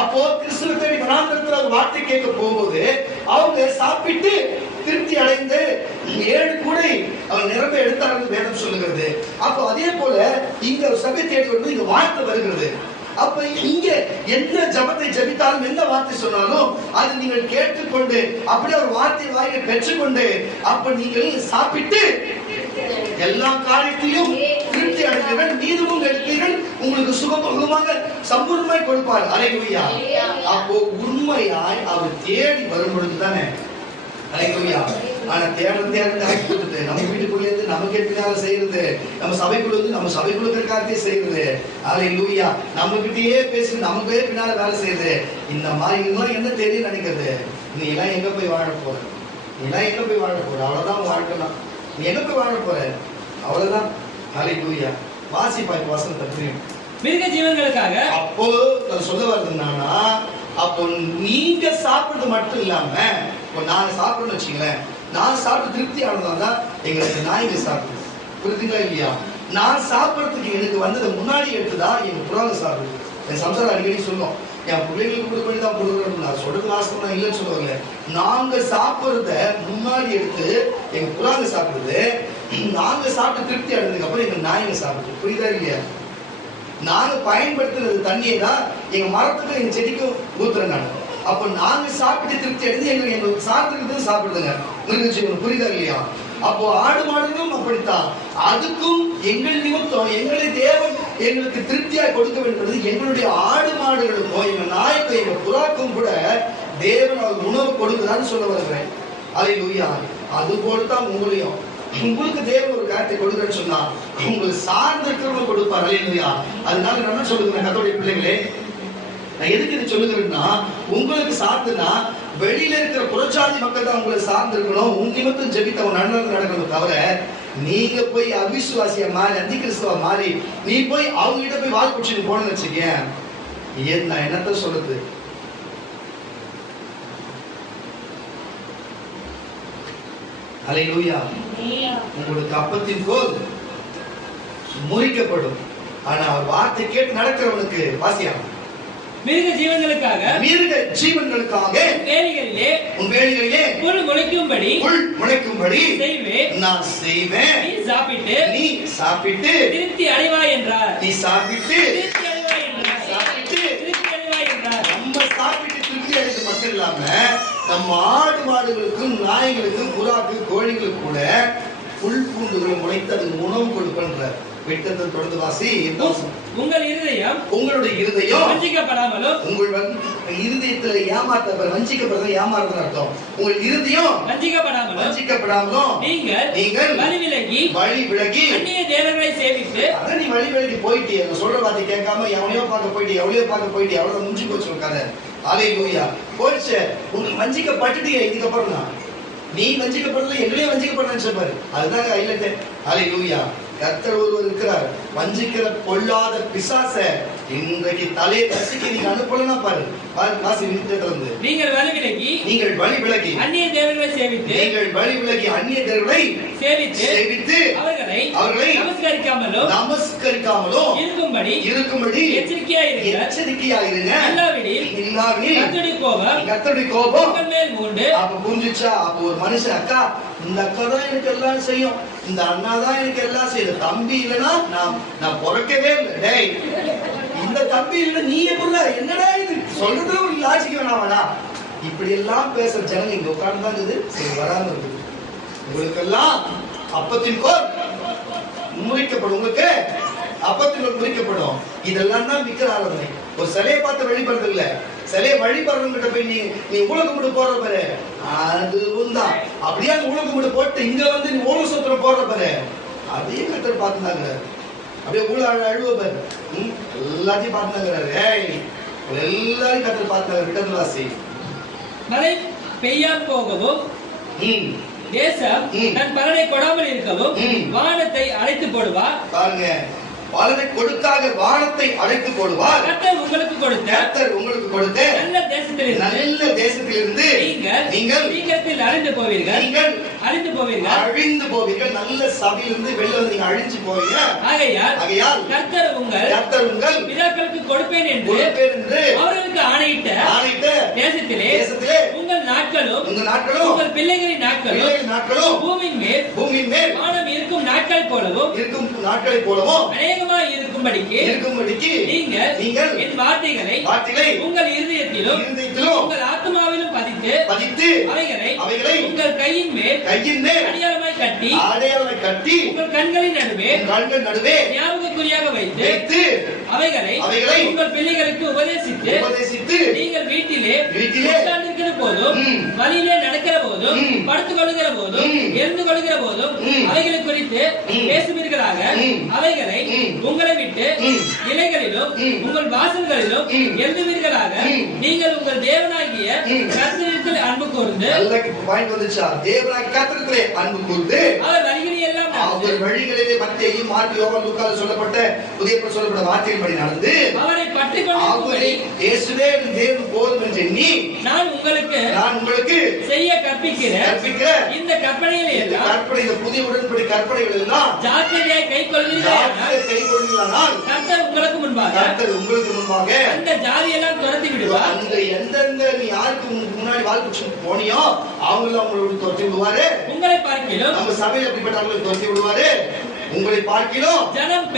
அப்போ கிறிஸ்துவை தேடி வனாந்தரத்துல ஒரு வார்த்தை கேட்க போகும்போது அவங்க சாப்பிட்டு திருப்தி அடைந்து 7 கூடை அவர் நிரம்ப எடுத்தார்கள் வேதம் சொல்லுகிறது. அப்போ அதே போல இங்க சபை தேடி வந்து இங்க வார்த்தை வருகிறது. அப்ப இங்க எந்த ஜபத்தை ஜபித்தாலும் எந்த வார்த்தை சொன்னாலும் அது நீங்கள் கேட்டுக்கொண்டு அப்படியே ஒரு வார்த்தை வாயிலை பெற்றுக்கொண்டு அப்ப நீங்கள் சாப்பிட்டு எல்லா காரியத்திலும் திருப்தி அடைந்தீர்கள், மீதமும் எடுத்தீர்கள், உங்களுக்கு சுகமாக சம்பூர்ணமாய் கொடுப்பார். அல்லேலூயா. அப்போ உண்மையாய் அவர் தேடி வரும் பொழுதுதானே. அல்லேலூயா. ஆனா தேடுறது நம்ம வீட்டுக்குள்ளே இருந்து நமக்கு எப்பினால செய்யறது, நம்ம சபைக்குள்ள நம்ம சபைக்குள்ள காரியத்தை செய்யறது. அல்லேலூயா. நம்ம கிட்டயே பேசி நமக்கே பின்னால வேலை செய்யறது. இந்த மாதிரி எல்லாம் என்ன தெரியும் நினைக்கிறது. நீ எல்லாம் எங்க போய் வாழ போற? அவ்வளவுதான் வாழ்க்கலாம். நீ எங்க போய் வாழ போற? அவ்வளவுதான். அல்லேலூயா. வாசிப்பா வசனத்தை புரியும். மிருக ஜீவன்களுக்காக அப்போ நான் சொல்ல வருதுன்னா, அப்போ நீங்க சாப்பிடுறது மட்டும் இல்லாம இப்போ நாங்க சாப்பிடணும்னு வச்சுங்களேன், நான் சாப்பிட்டு திருப்தி ஆனதான் எங்களுக்கு நாய்க்கு சாப்பிடுது. புரியுதுங்களா இல்லையா? நான் சாப்பிட்றதுக்கு எனக்கு வந்ததை முன்னாடி எடுத்துதான் எங்க புறாங்க சாப்பிடுது. என் சம்சாரம் அடிக்கடி சொல்லும், என் பிள்ளைங்களுக்கு கொடுக்க வேண்டியதான் கொடுக்குறேன். நான் சொல்றது வாசகம் இல்லைன்னு சொல்லுவாங்க. நாங்க சாப்பிட்றத முன்னாடி எடுத்து எங்க புறாங்க சாப்பிடுது. நாங்க சாப்பிட்டு திருப்தி அடைஞ்சதுக்கு அப்புறம் எங்க நாய்ங்க சாப்பிடுது. புரியுதா இல்லையா? நாங்க பயன்படுத்துறது தண்ணியை தான் எங்க மரத்துக்கும் எங்க செடிக்கும் ஊத்துறேன் நான். அப்ப நாங்க சாப்பிட்டு திருப்தி அடைந்து எங்களுக்கு சாப்பிட்டு சாப்பிடுதுங்க மிருகஜீவன். புரியுதா இல்லையா? அப்போ ஆடு மாடுகளும் அப்படித்தான். அதுக்கும் எங்கள் நிமித்தம் எங்களை தேவன் எங்களுக்கு திருப்தியாக கொடுக்க வேண்டும். எங்களுடைய ஆடு மாடுகளுக்கும் எங்க நாய்க்கும் எங்க புறாக்கும் கூட தேவன் அவர் உணவு கொடுக்குறான்னு சொல்ல வருகிறேன். அல்லேலூயா. அது போலதான் உங்களையும் உங்களுக்கு தேவன் ஒரு காரியத்தை கொடுக்குறேன்னு சொன்னா உங்களுக்கு சார்ந்திருக்கிறவங்க கொடுப்பார். அல்லேலூயா. அதனால என்ன சொல்லுங்க கர்த்தருடைய பிள்ளைகளே, நான் எதுக்கு இதை சொல்லுகிறேன்னா, உங்களுக்கு சார்ந்துனா வெளியில இருக்கிற புறச்சாதி மக்கள் தான் உங்களை சார்ந்து இருக்கணும், உங்க நிமித்தம் ஜெபித்தவங்க நல்லது நடக்கணும். தவிர நீங்க போய் அவிசுவாசியா மாறி அந்தி கிறிஸ்துவா மாறி நீ போய் அவங்க கிட்ட போய் வால் பிடிச்சிட்டு போனேன்னு வச்சுக்கேன், நான் என்னத்த சொல்றது? அல்லேலூயா. உங்களுக்கு அப்பத்தின் கோல் முறிக்கப்படும். ஆனா அவர் வார்த்தை கேட்டு நடக்கிறவனுக்கு வாசியா மிருக ஜீவன்களுக்காக உன் வேலிகளிலே புல் முளைக்கும்படி நான் செய்வேன். நீ சாப்பிட்டு திருப்தி அடைவாய் என்றார். நம்ம சாப்பிட்டு திருப்தி அடைந்து மட்டும் இல்லாம நம்ம ஆடு மாடுகளுக்கும் நாய்களுக்கும் புறாக்கு கோழிகளுக்கு கூட புல் பூண்டுகளை முளைத்து அதுக்கு உணவு கொடுப்பன்ற வெட்டத்தை தொடர்ந்து வாசி. உங்களுடைய இருதயம் வஞ்சிக்கப்படாமலும், உங்கள் இருதயத்துல வஞ்சிக்கப்படுறது ஏமாறுறது அர்த்தம். உங்கள் இருதயம் வஞ்சிக்கப்படாமலும் நீங்கள் வழி விலகி அந்நிய தேவர்களை சேவித்து, அதான் நீ வழி விலகி போயிட்டே சொல்ற வார்த்தை கேட்காம எவனையோ பார்க்க போயிட்டு எவ்வளோ பார்க்க போயிட்டு எவ்வளவு முடிஞ்சு போச்சு கதை. அல்லேலூயா. போயிடுச்சு. உங்களுக்கு வஞ்சிக்கப்பட்டுட்டீங்க. இதுக்கப்புறம் தான் நீ வஞ்சிக்கப்படுறது எங்களையும் வஞ்சிக்கப்படுறேன்னு சொல்றாரு. அதுதான் ஹைலைட். அல்லேலூயா. கர்த்தர் ஒருவர் இருக்கிறார். வஞ்சிக்கிற பொல்லாத பிசாச இன்றைக்கு தலையை தசிக்க நீங்க அனுப்பலன்னா பாரு வாசி நிறுத்தத்திலிருந்து நீங்கள் வழி விலகி அந்நிய தேவர்களை சேவித்து அவர்களை நமஸ்கரிக்காமலோ இருக்கும்படி எச்சரிக்கையாயிருங்க. கர்த்தருடைய கோபம் அப்ப புரிஞ்சுச்சா? அப்ப ஒரு மனுஷன் அக்கா இந்த அக்கா தான் எனக்கு எல்லாம் செய்யும், இந்த அண்ணா தான் எனக்கு எல்லாம் செய்யும், தம்பி இல்லைன்னா நான் பிறக்கவே இல்லை. டேய், இந்த தம்பி இல்ல நீ எப்படி என்னடா இது சொல்றது ஒரு லாஜிக் வேணாமடா. இப்படி எல்லாம் பேசுற ஜனங்க இங்க உட்கார்ந்து இருக்குது. சரி, வராம இருக்குது. உங்களுக்கு எல்லாம் அப்பத்தின் கோல் முறிக்கப்படும். உங்களுக்கு அப்பத்தின் கோல் முறிக்கப்படும். இதெல்லாம் தான் விக்கிர ஆராதனை. ஒரு சிலையை பார்த்து வழிபடுறது இல்ல. சிலையை வழிபடுறவங்கிட்ட போய் நீ ஊழல் கும்பிட்டு போடுற பாரு, அதுவும் தான். அப்படியே அந்த ஊழல் கும்பிட்டு போட்டு இங்க வந்து நீ ஊழல் சுத்திரம் போடுற பாரு, அதையும் கத்தர் பார்த்துனாங்க. அப்படியே ஊழல் அழுவ பாரு, எல்லாத்தையும் பார்த்துனாங்கிறாரு. எல்லாரையும் கத்தர் பார்த்தாங்க. விட்டதுவாசி மழை பெய்யாம போகவும், தேசம் தன் பலனை கொடாமல் இருக்கவும் வானத்தை அழைத்து போடுவார். பாருங்க, பலனை கொடுக்காக வானத்தை அழைத்து போடுவார். கர்த்தர் உங்களுக்கு கொடுத்த நல்ல தேசத்திலிருந்து நீங்கள் சீக்கிரத்தில் அழிந்து போவீர்கள். நல்ல சபையிலிருந்து வெளில வந்து நீங்க அழிஞ்சு போவீங்க. ஆகையால் கர்த்தர் உங்கள் பிதாக்களுக்கு கொடுப்பேன் என்று அவர்களுக்கு ஆணையிட்ட தேசத்திலே உங்கள் நாட்களும் உங்கள் பிள்ளைகளின் நாட்களும் பூமியின் மேல் வானம் இருக்கும் நாட்கள் போலவும் அநேகமாய் இருக்கும்படிக்கு நீங்கள் என் வார்த்தைகளை உங்கள் இருதயத்திலும் உங்கள் ஆத்மாவிலும் பதித்து அவைகளை உங்கள் கையின் மேல் அடையாளமாய் கட்டி உங்கள் கண்களின் நடுவே ஞாபகக்குறியாக வைத்து அவைகளை உங்கள் பிள்ளைகளுக்கு உபதேசித்து நீங்கள் வீட்டிலே உட்கார்ந்திருக்கிற போதும், வழியிலே நடக்கிற போதும், படுத்துக் கொள்ளுகிற போதும், எழுந்து கொள்ளுகிற போதும் அவைகளை குறித்து பேசுவீர்களாக. அவைகளை உங்களை விட்டு இலைகளிலும் உங்கள் வாசல்களிலும் எழுதுவீர்களாக. நீங்கள் உங்கள் தேவனாகிய கர்த்தரிடத்தில் அன்பு கூர்ந்து, தேவனாகிய கர்த்தரிடத்திலே அன்பு கூர்ந்து அவர் வழிகளிலே மத்தேயு, மார்க்கு, யோவான், லூக்கா சொல்லப்பட்ட புதிய ஏற்பாட்டில் சொல்லப்பட்ட வார்த்தையின்படி நடந்து அவரை பற்றிக்கொண்டு இயேசுவே தேவன் போதும் என்று எண்ணி நான் உங்களுக்கு செய்ய கற்பிக்கிற இந்த கற்பனைகள் எல்லாம், இந்த புதிய உடன்படி கற்பனைகள் எல்லாம் ஜாக்கிரதையாய் கைக்கொள்வீர்களானால் கர்த்தர் உங்களுக்கு முன்பாக அந்த ஜாதியெல்லாம் துரத்தி விடுவார். அந்த எந்தெந்த நீ யாருக்கு முன்னாடி வாழ்க்கை போனியோ அவங்கள உங்களோட துரத்தி விடுவாரு. உங்களை பார்க்கிலும் நம்ம சபையில் அப்படிப்பட்டவங்களை துரத்தி விடுவாரு. உங்களை பார்க்கிலும் ஜனங்கள்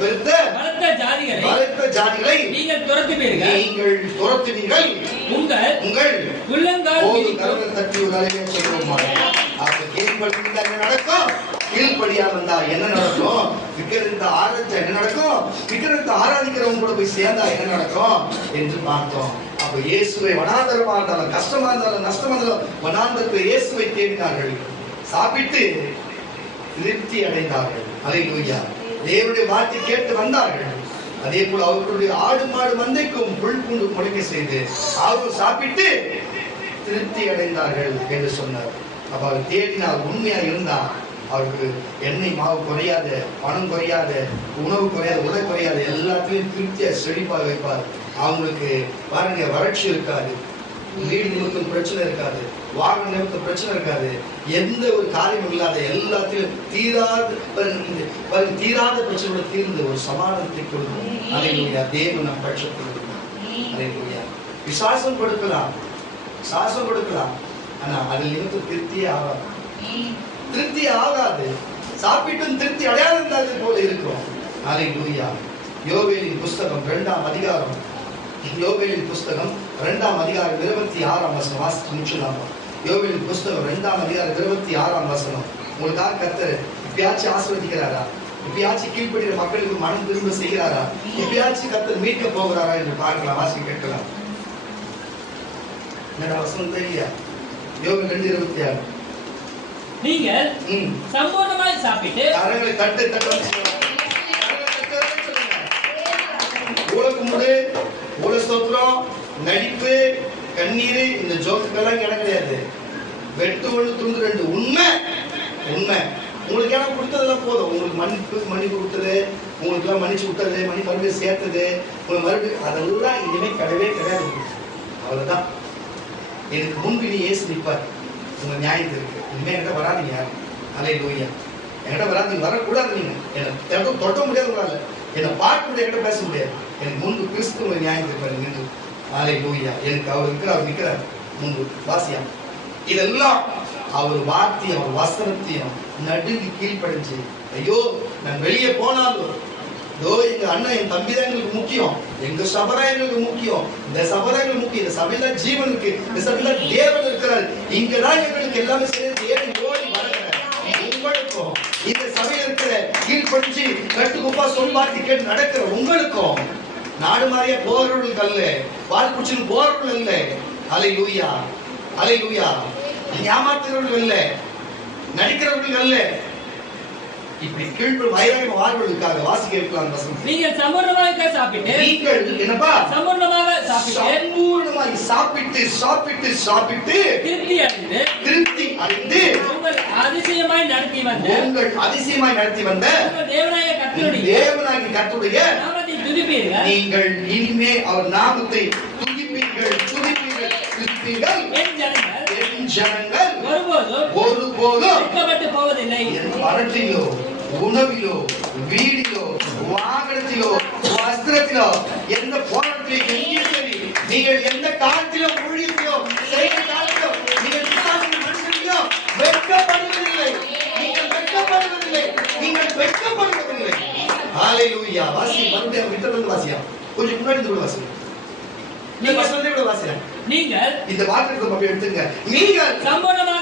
பெருத்த பலத்த ஜாதிகளை நீங்கள் துரத்துவீர்கள். உங்கள் உள்ளங்கால் தட்டி நடக்கும். கீழ்படியாம இருந்தா என்ன நடக்கும்? விக்கிரகத்தை ஆராய்ச்சா என்ன நடக்கும்? விக்கிரகத்தை ஆராதிக்கிறவங்க கூட போய் சேர்ந்தா என்ன நடக்கும் என்று பார்த்தோம். அப்ப இயேசுவை வனாந்தரமா இருந்தாலும், கஷ்டமா இருந்தாலும், நஷ்டமா இருந்தாலும் வனாந்தரத்தில் இயேசுவை தேடினார்கள். சாப்பிட்டு திருப்தி அடைந்தார்கள். அல்லேலூயா. தேவனுடைய வார்த்தை கேட்டு வந்தார்கள். அதே போல அவர்களுடைய ஆடு மாடு மந்தைக்கும் புல் பூண்டு முளைக்க செய்து அவர்கள் சாப்பிட்டு திருப்தி அடைந்தார்கள் என்று சொன்னார். அப்ப அவர் தேடினால், உண்மையா இருந்தா அவருக்கு எண்ணெய் மாவு குறையாத, பணம் குறையாத, உணவு குறையாத, உடை குறையாத, எல்லாத்தையும் திருப்தியா செழிப்பாக வைப்பார். அவங்களுக்கு பாருங்க, வறட்சி இருக்காது, வீடு நிமித்தம் பிரச்சனை இருக்காது, வாகன நிமித்தம் பிரச்சனை இருக்காது, எந்த ஒரு காரியம் இல்லாத, எல்லாத்தையும் தீராத பிரச்சனை தீர்ந்து ஒரு சமாதானத்தை கொடுக்கும். அல்லேலூயா. தேவன் நம் பட்சத்தில் இருக்கிறார். அல்லேலூயா. விசுவாசம் கொடுக்கலாம், சாசம் கொடுக்கலாம், ஆனா அதில் நிமித்தம் திருப்தியே ஆகாது. திருப்தி ஆகாது. சாப்பிட்டும் திருப்தி அடையாளம் போல இருக்கிறோம். அல்லேலூயா. யோவேலின் புஸ்தகம் 2ஆம் அதிகாரம், யோவேலின் புஸ்தகம் 2ஆம் அதிகாரம் 26ஆம் வசனம் வாசித்து முடிச்சலாமா? யோவேலின் புஸ்தகம் 2ஆம் அதிகாரம் 26ஆம் வசனம். உங்களுக்காக கர்த்தர் இப்பயாச்சும் ஆசீர்வதிக்கிறாரா? இப்பயாச்சும் கீழ்ப்படுகிற மக்களுக்கு மனம் திரும்ப செய்கிறாரா? இப்பயாச்சும் கர்த்தர் மீட்க போகிறாரா என்று பார்க்கலாம், வாசி கேட்கலாம். என்னடா வசனம் தெரியல? யோவேல் 2:26. நீங்கள் சம்பூர்ணமாய் சாப்பிட்டு கரங்களை தட்டு தட்டு ஊழக்குமுடு, ஊழ ஸ்தோத்திரம், நடிப்பு, கண்ணீர், இந்த ஜோக்குக்கெல்லாம் இடம் கிடையாது. வெட்டு ஒண்ணு துண்டு ரெண்டு. உண்மை உண்மை. உங்களுக்கு ஏன்னா கொடுத்ததெல்லாம் போதும். உங்களுக்கு மன்னிப்பு கொடுத்தது, உங்களுக்கு எல்லாம் மன்னிச்சு விட்டது, மறுபடியும் சேர்த்தது, உங்களுக்கு மறுபடியும் அதெல்லாம் இனிமே கிடையவே கிடையாது. அவ்வளவுதான். எனக்கு முன்பு நீ ஏசு நிற்பார். உங்க நியாயத்து இருக்கு. இனிமே என்கிட்ட வராதிங்க யாரும். அல்லேலூயா. என்கிட்ட வராதிங்க, வரக்கூடாது. நீங்க எனக்கு தொட்ட முடியாது, உங்களால என்னை பார்க்க முடியாது, என்கிட்ட பேச முடியாது. எனக்கு முன்பு கிறிஸ்துவ நியாயத்து இருப்பாரு நின்று. அல்லேலூயா. எனக்கு அவர் இருக்கிறார், அவர் நிற்கிறார் முன்பு. வாசியா. இதெல்லாம் அவர் வார்த்தையும் அவர் வசனத்தையும் நடுங்கி கீழ்ப்படிஞ்சு, ஐயோ நான் வெளியே போனாலும் எங்க அண்ணன் என் தம்பி தான் எங்களுக்கு முக்கியம், எங்க சபை எங்களுக்கு முக்கியம், இந்த சபை எங்களுக்கு முக்கியம், இந்த சபையில ஜீவன் இருக்கு, இந்த சபையில தேவன் இருக்கிறார், இங்கதான் எங்களுக்கு எல்லாமே சேர்ந்து தேவன் ஓடி வளர்க்கிறார். உங்களுக்கும் இந்த சபையில இருக்கிற கீழ்ப்படிஞ்சு கட்டுக்குப்பா சொல் வார்த்தை கேட்டு நடக்கிற உங்களுக்கும் நாடு மாறிய போறவர்களுக்கு அல்ல, வால் குடிச்சு போறவர்கள் அல்ல. அல்லேலூயா. அல்லேலூயா. ஏமாத்துறவர்கள் அல்ல, நடிக்கிறவர்கள் அல்ல. இப்படி கீழ்ப்பு வைராகியம் வாழ்வதற்காக வாசிக்க இருக்கலாம் வசனம். நீங்கள் சம்பூர்ணமாக சாப்பிட்டு, நீங்கள் என்னப்பா சம்பூர்ணமாக சாப்பிட்டு சாப்பிட்டு திருப்தி அடைந்து உங்கள் அதிசயமாய் நடத்தி வந்த தேவனாகிய கர்த்தருடைய நாமத்தை துதிப்பீர்கள். நீங்கள் இனிமே அவர் நாமத்தை துதிப்பீர்கள். என் ஜனங்கள் ஒருபோதும் வெட்கப்பட்டு போவதில்லை. வரட்டிலோ, உணவிலோ, வீடிலோ, வாகனத்திலோ, வஸ்திரத்திலோ, எந்த போராட்டத்திலும் எங்கேயும் சரி, நீங்கள் எந்த காலத்திலும் ஊழியத்திலோ செய்கிற காலத்திலோ நீங்கள் மனுஷனிலோ வெட்கப்படுவதில்லை. நீங்கள் வெட்கப்படுவதில்லை. நீங்கள் வெட்கப்படுவதில்லை. ஹல்லேலூயா. வாசி மறுபடியும் விட்டு வாசியா. கொஞ்சம் முன்னாடி இருந்து வாசி. இந்த வசனத்தை விட வாசியா. நீங்கள் இந்த வார்த்தைகளை அப்படியே எடுத்துங்க. நீங்கள் சம்பூர்ணமாய்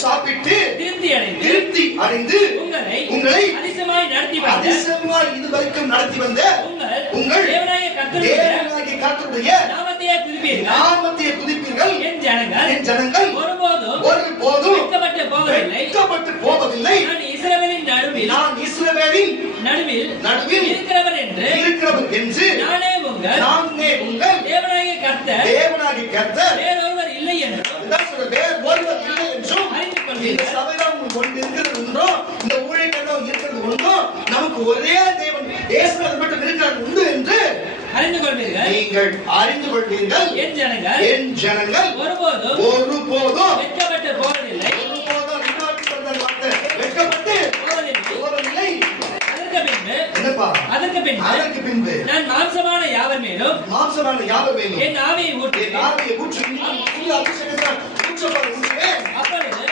சாப்பிட்டு திருப்தி அடைந்து உங்களை அதிசயமாய் இதுவரைக்கும் நடத்தி வந்த உங்கள் தேவனாகிய கர்த்தருடைய நாமத்தை துதிப்பீர்கள். என் ஜனங்கள் ஒருபோதும் வெட்கப்பட்டு போவதில்லை. நான் இஸ்ரவேலின் நடுவில் இருக்கிறவர் என்று நானே உங்கள் தேவனாகிய கர்த்தர் வேறொருவர் இல்லை என்றும் இந்த சபையில உங்களுக்கு ஒன்று இருக்கிறது ஒன்றோ, இந்த ஊழியர்கள் இருக்கிறது ஒன்றோ, நமக்கு ஒரே தேவன் இயேசுவில் மட்டும் இருக்கிறது உண்டு என்று அறிந்து கொள்வீர்கள். நீங்கள் அறிந்து கொள்வீர்கள். என் ஜனங்கள் ஒருபோதும் வெட்கப்பட்டு போவதில்லை. வெட்கப்பட்டு போவதில்லை. அதற்கு பின்பு நான் மாம்சமான யாவர் மேலும் என் ஆவியை ஊற்றி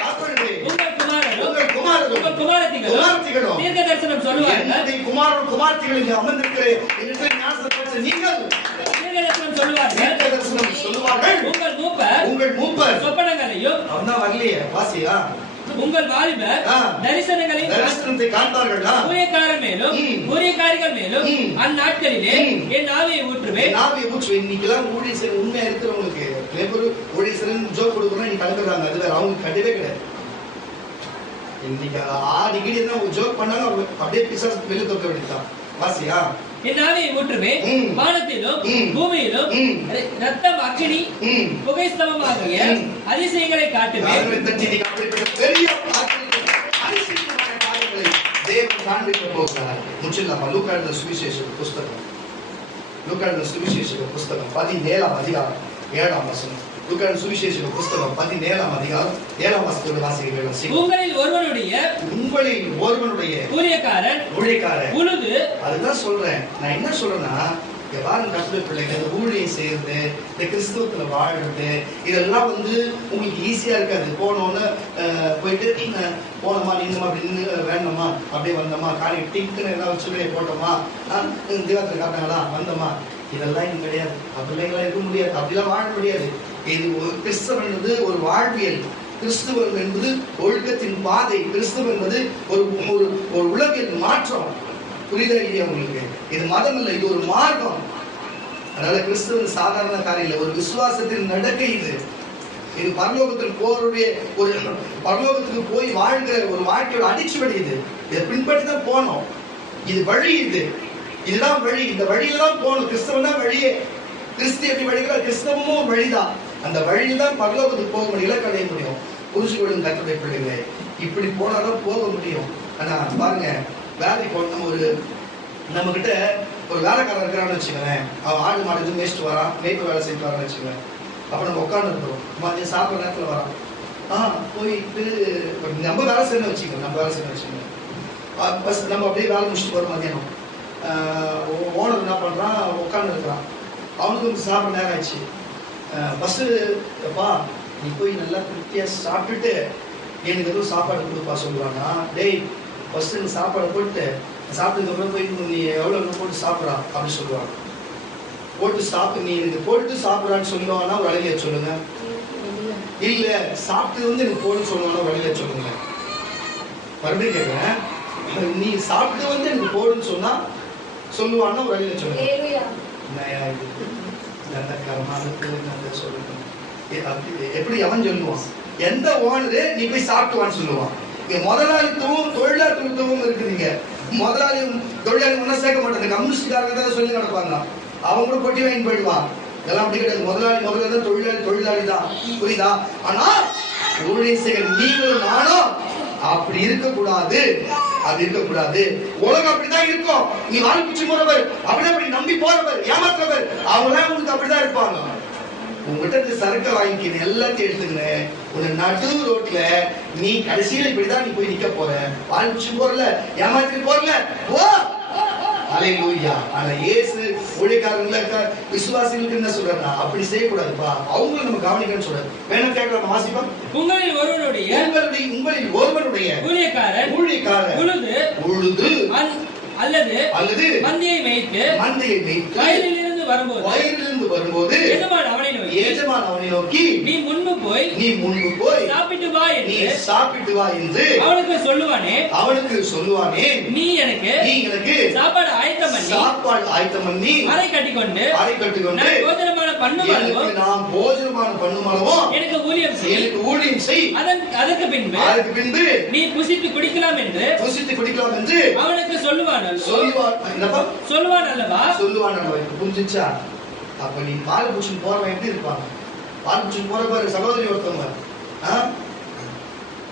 அப்பொழுது உங்கள் குமாரத்திகளும் தீர்க்க தரிசனம் சொல்லுவார்கள். குமாரத்திகள் அமர்ந்திருக்கிற நீங்கள் தீர்க்க தரிசனம் சொல்லுவார்கள். உங்கள் மூப்பர் சொப்பனங்களையும் அவன்தான் வரலையே வாசியா. உங்கள் வாலிபர் தரிசனத்தை காண்பார்கள். ஊழியக்காரிகள் மேலும் அந்நாட்களிலே என் ஆவியை ஊற்றுவேன். இன்னைக்கெல்லாம் ஊழியர் உண்மையா இருக்கிறவங்களுக்கு லேபர் ஊழியர் ஜோக் கொடுக்கணும், நீ கலந்துறாங்க. அது வேற, அவங்க கட்டவே கிடையாது. இன்னைக்கு அடிக்கடி ஒரு ஜோக் பண்ணாங்க, அப்படியே பிசாசு வெளியே தொக்க வேண்டியதான். வாசியா. என் ஆவியை ஊற்றுவேன், வானத்திலும் பூமியிலும் ரத்தம், அக்கினி, புகை ஸ்தம்பமாகிய அதிசயங்களை காட்டுவேன். பெரிய அதிசயமான காரியங்களை தேவன் காண்பிக்க போகிறார். முற்றிலுமா லூக்கா எழுதின சுவிசேஷ புஸ்தகம், லூக்கா எழுதின சுவிசேஷ புஸ்தகம் 17ஆம் அதிகாரம் 7ஆம் வசனம். லூக்கா எழுதின சுவிசேஷ புஸ்தகம் 17ஆம் அதிகாரம் 7ஆம் வசனத்தோட வாசிக்கிறேன். உங்களில் ஒருவனுடைய ஊழியக்காரன் உழுது. அதுதான் சொல்றேன். நான் என்ன சொல்றேன்னா, பாருங்க கர்த்தருடைய பிள்ளைகள் ஊழியம் செய்யறது, இந்த கிறிஸ்துவத்துல வாழ்றது, இதெல்லாம் உங்களுக்கு ஈஸியா இருக்காது. போனோன்னு போயிட்டு போனோமா, நின்னுமா, அப்படி நின்று வேணுமா, அப்படியே வந்தோமா, காலையில் டிக்குன்னு எல்லாம் வச்சு போட்டோமா, திவாத்துல காட்டாங்களா, வந்தோமா, இதெல்லாம் இங்க கிடையாது. அப்படிலாம் இருக்க முடியாது, அப்படிலாம் வாழ முடியாது. இது ஒரு கிறிஸ்தவம் என்பது ஒரு வாழ்வியல். கிறிஸ்துவம் என்பது ஒழுக்கத்தின் பாதை. கிறிஸ்துவம் என்பது ஒரு ஒரு உலகின் மாற்றம். புரியுதா இல்லையா உங்களுக்கு? இது மதம் இல்லை, இது ஒரு மார்க்கம். அதனால கிறிஸ்துவன் சாதாரண காரியம் இல்லை, ஒரு விசுவாசத்தின் நடக்கை. இது பரலோகத்தில் போருடைய ஒரு பரலோகத்துக்கு போய் வாழ்கிற ஒரு வாழ்க்கையோட அடிச்சுவடி. இதை பின்பற்றி தான் போனோம். இது வழி. இதுதான் வழி. இந்த வழியில தான் போகணும். கிறிஸ்தவன் தான் வழியே. கிறிஸ்து எப்படி வழிகள், கிறிஸ்தவமும் வழிதான். அந்த வழியில தான் பரலோகத்துக்கு போக முடியும், இலக்கு அடைய முடியும். புரிஞ்சுக்கொள்ளும் கர்த்தருடைய பிள்ளைங்க, இப்படி போனாதான் போக முடியும். ஆனா பாருங்க, வேலைக்கு போனோம், நம்ம கிட்ட ஒரு வேலைக்காரன் இருக்கிறான்னு வச்சுக்கோங்களேன். அவன் ஆடு மாடு மேய்ச்சிட்டு வரான், மேய்ப்பு வேலை செய்து வரான்னு வச்சுக்கோங்க. அப்ப நம்ம உட்காந்து இருக்கிறோம், மதியம் சாப்பிட்ற நேரத்துல வரான். போயிட்டு நம்ம வேலை செய்யணும் வச்சுக்கோங்க. நம்ம அப்படியே வேலை முடிச்சுட்டு வரோம். மதியானம் ஓனர் என்ன பண்றான், உட்காந்து இருக்கிறான். அவனுக்கு சாப்பிட நேரம் ஆயிடுச்சு. ஃபர்ஸ்ட் எப்பா நீ போய் நல்லா திருப்தியா சாப்பிட்டுட்டு எனக்கு எதுவும் சாப்பாடு கொடுப்பா சொல்லுவானா. டேய் ஃபர்ஸ்ட் நீ சாப்பாடு போட்டு சாப்பிட்டதுக்கு அப்புறம் போய் நீ எவ்வளவு போட்டு சாப்பிட்றா அப்படின்னு சொல்லுவாங்க. போட்டு சாப்பிட்டு நீ எனக்கு போட்டு சாப்பிட்றான்னு சொல்லுவானா ஒரு அழகிய சொல்லுங்க. இல்ல சாப்பிட்டது எனக்கு போட்டு சொல்லுவானா ஒரு அழகிய சொல்லுங்க. மறுபடியும் கேட்கிறேன், நீ சாப்பிட்டு எனக்கு போடுன்னு சொன்னா சொல்லுவானா ஒரு அழகிய சொல்லுங்க. எப்படி அவன் சொல்லுவான்? எந்த ஓனரு நீ போய் சாப்பிட்டுவான்னு சொல்லுவான். முதலாளித்துவம் தொழிலாளித்துவம் இருக்குதுங்க. முதலாளியும் தொழிலாளி ஒன்னா சேர்க்க மாட்டாங்க. கம்யூனிஸ்ட்காரங்க தான் சொல்லி நடப்பாங்க. அவங்க கூட பொட்டி வாங்கி போயிடுவான். இதெல்லாம் அப்படி கிடையாது. முதலாளி தான், தொழிலாளி தான். புரியுதா? ஆனா ஊழியம் செய்கிற நீங்களும் நானும் அப்படி இருக்கக்கூடாது. அது இருக்கக்கூடாது. உலகம் அப்படிதான் இருக்கும். நீ வாழ்க்கை போறவர், அப்படி நம்பி போறவர், ஏமாற்றவர், அவங்களாம் உங்களுக்கு அப்படிதான் இருப்பாங்க. உங்ககிட்ட சரக்க வாங்கிக்க எல்லாத்தையும் எடுத்துக்கிறேன். ஒரு நடு ரோட்ல நீ கடைசியில இப்படிதான் நீ போய் நிக்க போற. வாழ்க்கை போறல, ஏமாத்திட்டு போறல, ஓ அல்லேலூயா. ஆனா இயேசு ஊழியக்காரங்களுக்கு, விசுவாசிகளுக்கு என்ன சொல்றாருன்னா, அப்படி செய்யக்கூடாதுப்பா, அவங்களும் நம்ம கவனிக்கணும்னு சொல்றாரு. வேணும் கேட்கலாம், வாசிப்பா. உங்களில் ஒருவனுடைய ஊழியக்காரன் உழுது அல்லது மந்தையை மேய்த்து வயலிலிருந்து வரும்போது எஜமான் அவனை நோக்கி நீ முன்பு போய் சாப்பிட்டு வா என்று அவனுக்கு சொல்லுவானே. நீ எனக்கு சாப்பாடு ஆயத்தம் பண்ணி அறை கட்டிக்கொண்டு நாம் போஜனமான பண்ணுமானவும் எனக்கு ஊழியம் செய். அதற்கு பின்பு நீ புசித்து குடிக்கலாம் என்று அவனுக்கு சொல்லுவான் அல்லவா. புரிஞ்சுச்சா? அப்ப நீ பால் பூச்சின்னு போறவன் எப்படி இருப்பாங்க? பால் பூச்சின்னு போற பாரு சகோதரி ஒருத்தவங்க,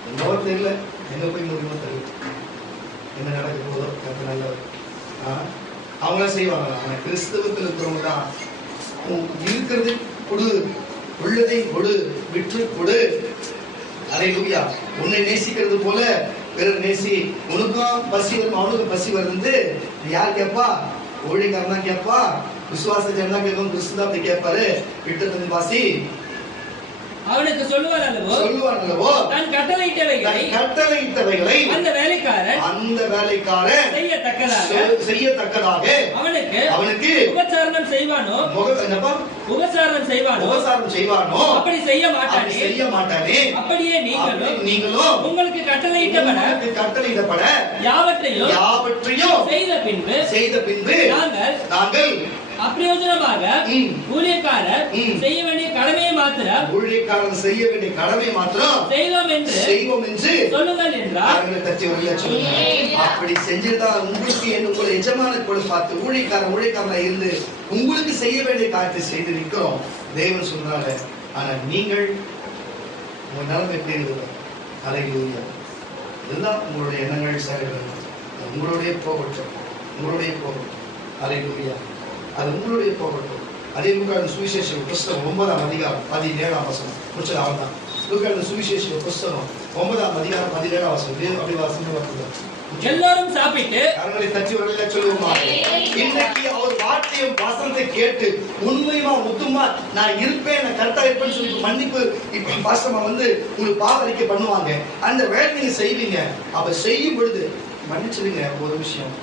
என்னவோ தெரியல, எங்க போய் முடியுமோ தெரியல, என்ன நடக்க போதோ நல்லவர், அவங்களாம் செய்வாங்க. ஆனா கிறிஸ்தவத்தில் இருக்கிறவங்க தான் இருக்கிறது கொடு, உள்ளதை கொடு, விற்று கொடு. அல்லேலூயா. உன்னை நேசிக்கிறது போல பிறர் நேசி. உனக்கும் பசி வரும், அவனுக்கும் பசி வருது. யார் கேட்பா? ஊழியக்காரன் தான் கேட்பா. விசுவாசத்தை என்ன கேட்கும்? கிறிஸ்து தான் அப்படி கேட்பாரு. விட்டத்தின் வாசி அவனுக்கு சொல்லுவான் அல்லவோ, தன் கட்டளையிட்டவைகளை அந்த வேலைக்காரன் செய்யத்தக்கதாக அவனுக்கு உபசாரம் செய்வானோ அப்படி செய்ய மாட்டானே. அப்படியே நீங்களும் உங்களுக்கு கட்டளையிட்டபட யாவற்றையும் செய்த பின்பு நாங்கள் அப்பிரயோஜனமாக ஊழியக்காரர் செய்ய வேண்டிய கடமையை மாத்திரம் செய்வோம் என்று சொல்லுங்கள் என்றார். அப்படி செஞ்சுதான் உங்களுக்கு உங்களை எஜமான கூட பார்த்து ஊழியக்காரனா இருந்து உங்களுக்கு செய்ய வேண்டிய காரியத்தை செய்து நிற்கிறோம். தேவன் சொன்னாங்க. ஆனா நீங்கள் உங்க நிலைமை எப்படி இருக்குது? அல்லேலூயா. எல்லாம் உங்களுடைய எண்ணங்கள் செயல்கள் உங்களுடைய போகட்டும். அல்லேலூயா. அது உங்களுடைய போகட்டும். அதே லூக்காவின் சுவிசேஷ புஸ்தகம் 9ஆம் அதிகாரம் 17ஆம் வசனம். முடிச்சது அவன்தான். லூக்காவின் சுவிசேஷ புஸ்தகம் 9ஆம் அதிகாரம் 17ஆம் வசனம். அப்படி வாசிங்க. எல்லாரும் சாப்பிட்டு கரங்களை தட்டி வரல சொல்லுவோமா? இன்னைக்கு அவர் வார்த்தையும் வசனத்தை கேட்டு உண்மையுமா முத்துமா நான் இருப்பேன், நான் கரெக்டா இருப்பேன்னு சொல்லி மன்னிப்பு இப்ப பாசமா உங்களுக்கு பாவரிக்கை பண்ணுவாங்க. அந்த வேலை நீங்க செய்வீங்க. அப்ப செய்யும் பொழுது மன்னிச்சிருங்க. ஒரு விஷயம்,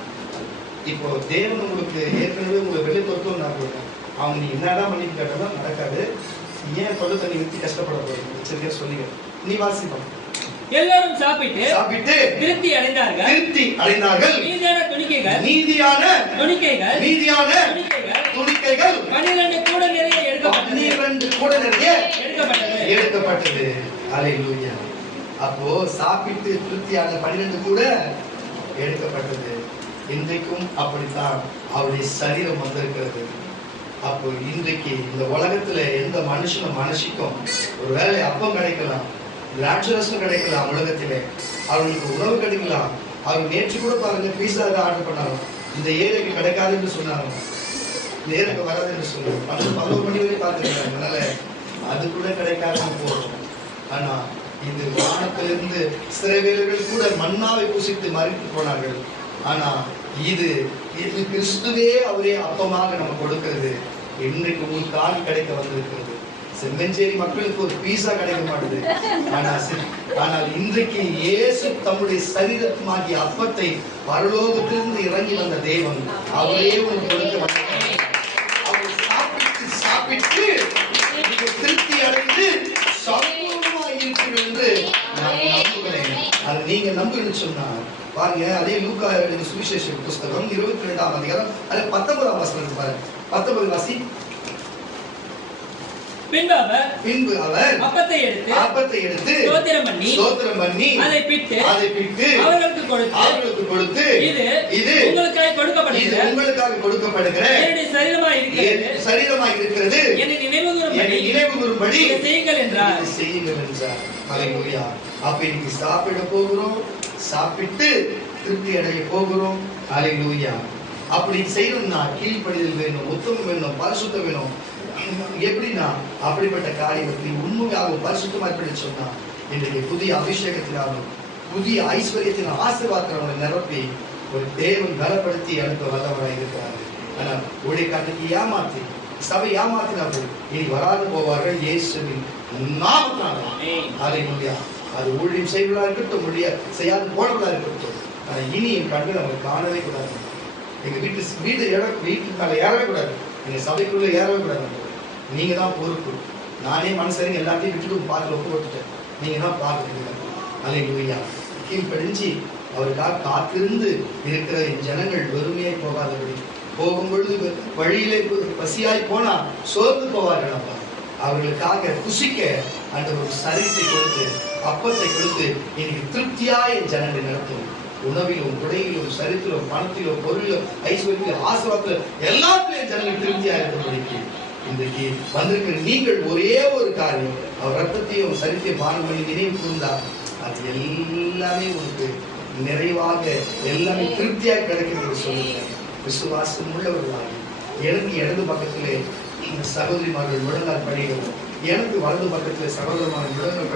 இப்போ தேவன் உங்களுக்கு ஏற்கனவே உங்களை வெளியே தொட்டோம்னா கூட அவங்க நீ என்னதான் மன்னிப்பு கேட்டாலும் நடக்காது. ஏன் தொலை தண்ணி ஊற்றி கஷ்டப்பட போறீங்க? சரியா சொல்லுங்க. நீ வாசிப்போம். எல்லாரும் சாப்பிட்டு திருப்தி அடைந்தார்கள். நீதியான துணிக்கைகள் 12 கூட நிறைய எடுக்கப்பட்டது. அல்லேலூயா. அப்போ சாப்பிட்டு திருப்தியான 12 கூட எடுக்கப்பட்டது. இன்றைக்கும் அப்படித்தான் அவருடைய சரீரம் வந்திருக்கிறது. அப்போ இன்றைக்கு இந்த உலகத்துல எந்த மனுஷிக்கும் ஒரு வேலை அப்பம் கிடைக்கலாம், திராட்சரசம் கிடைக்கலாம், உலகத்திலே அவர்களுக்கு உணவு கிடைக்கலாம். அவங்க நேற்று கூட பாருங்க பீஸா ஆர்டர் பண்ணாங்க. இந்த ஏரியாக்கு கிடைக்காது என்று சொன்னாங்க, இந்த ஏரியாக்கு வராது என்று சொன்னாங்க. 11 மணி வரை பார்த்துருக்காங்க. அதனால அது கூட கிடைக்காதுன்னு போறோம். ஆனா இந்த வானத்திலிருந்து சிறைவேலர்கள் கூட மன்னாவை பூசித்து மறித்து போனார்கள். ஆனா இது கிறிஸ்துவே அவரே அப்பமாக நம்ம கொடுக்கிறது. இன்றைக்கு உங்களுக்கு ஆள் கிடைக்க வந்திருக்கிறது. செம்மஞ்சேரி மக்களுக்கு ஒரு பீஸா கிடைக்க மாட்டேது. ஆனால் இன்றைக்கு இயேசு தம்முடைய சரீரமாகிய அப்பத்தை பரலோகத்திலிருந்து இறங்கி வந்த தேவன் அவரே உங்களுக்கு கொடுக்க வந்தார். அவர் சாப்பிட்டு திருப்தி அடைந்து சம்பூர்ணமாக இருக்கிறது என்று நான் நம்புகிறேன். அது நீங்க நம்புன்னு சொன்னா பாருங்க. அதே லூக்கா சுவிசேஷ புஸ்தகம் 22ஆம் அதிகாரம் 19ஆம் வசனம் பாருங்க. 19 வாசி. பின்பு அவர் அப்பத்தை எடுத்து ஸ்தோத்திரம் பண்ணி அதை பிட்டு அவர்களுக்கு கொடுத்து இது உங்களுக்காக கொடுக்கப்படுகிற என்னுடைய சரீரமாய் இருக்கிறது, என்னை நினைவுகூரும்படி செய்யுங்கள் என்றார். அல்லேலூயா. அப்ப இன்னைக்கு சாப்பிட போகிறோம், சாப்பிட்டு திருப்தி அடைய போகிறோம். அல்லேலூயா. அப்படி செய்யணும்னா கீழ்ப்படிதல் வேணும், உத்தமம் வேணும், பரிசுத்தம் வேணும். எப்படின்னா அப்படிப்பட்ட காரியத்தை உண்மையாக பரிசுத்தமா எப்படி சொன்னா இன்றைக்கு புதிய அபிஷேகத்தினாலும் புதிய ஐஸ்வர்யத்தின் ஆசீர்வாதங்களை நிரப்பி ஒரு தேவன் பலப்படுத்தி அனுப்ப வல்லவராக இருக்கிறார். ஆனால் ஊழியக்காரனுக்கு ஏமாற்றி சபை ஏமாற்றினார்கள். இனி வராது போவார்கள் இயேசுவின் நாமத்தினாலே. அல்லேலூயா. அது ஊழியம் செய்வதாக இருக்கட்டும், செய்யாது போனவர்களா இருக்கட்டும். ஆனால் இனி என் கண்கள் அவங்க காணவே கூடாது. எங்க வீட்டு மேல ஏறவே கூடாது. எங்க சபைக்குள்ள ஏறவே கூடாது. நீங்க தான் பொறுப்பு. நானே மனசரிங்க எல்லாத்தையும் விட்டுட்டு பார்த்து ஒப்பு போட்டுட்டேன். நீங்க தான் பார்த்துருக்கீங்க. அல்லேலூயா. கீழ்ப்படிஞ்சு அவருக்காக காத்திருந்து இருக்கிற என் ஜனங்கள் வெறுமையாய் போகாதபடி, போகும்பொழுது வழியிலே பசியாய் போனா சோர்ந்து போவார்கள். அப்பா அவர்களுக்காக குசிக்க அந்த ஒரு சரீரத்தை கொடுத்து அப்பத்தை கொடுத்து இன்னைக்கு திருப்தியா என் ஜனங்கள் நடத்தும். உணவிலும் உடையிலும் சரித்திலும் பணத்திலும் பொருளிலும் ஐஸ்வர்யத்திலும் ஆசீர்வாதத்திலும் எல்லாத்திலும் ஜனங்கள் திருப்தியா இருக்கிறபடிக்கு இன்றைக்கு வந்திருக்கிற நீங்கள் ஒரே ஒரு காரியம், அவர் ரத்தத்தையும் சரித்தையும் பானம் பண்ணி நினைவு கூர்ந்தார். அது எல்லாமே உங்களுக்கு நிறைவாக எல்லாமே திருப்தியாக கிடைக்கிறது சொல்லுங்க. விசுவாசம் உள்ளவர்களாக எனக்கு இடது பக்கத்திலே சகோதரிமார்கள் முழங்கால் படிகள், எனக்கு வலது பக்கத்திலே சகோதரமான முழங்கால்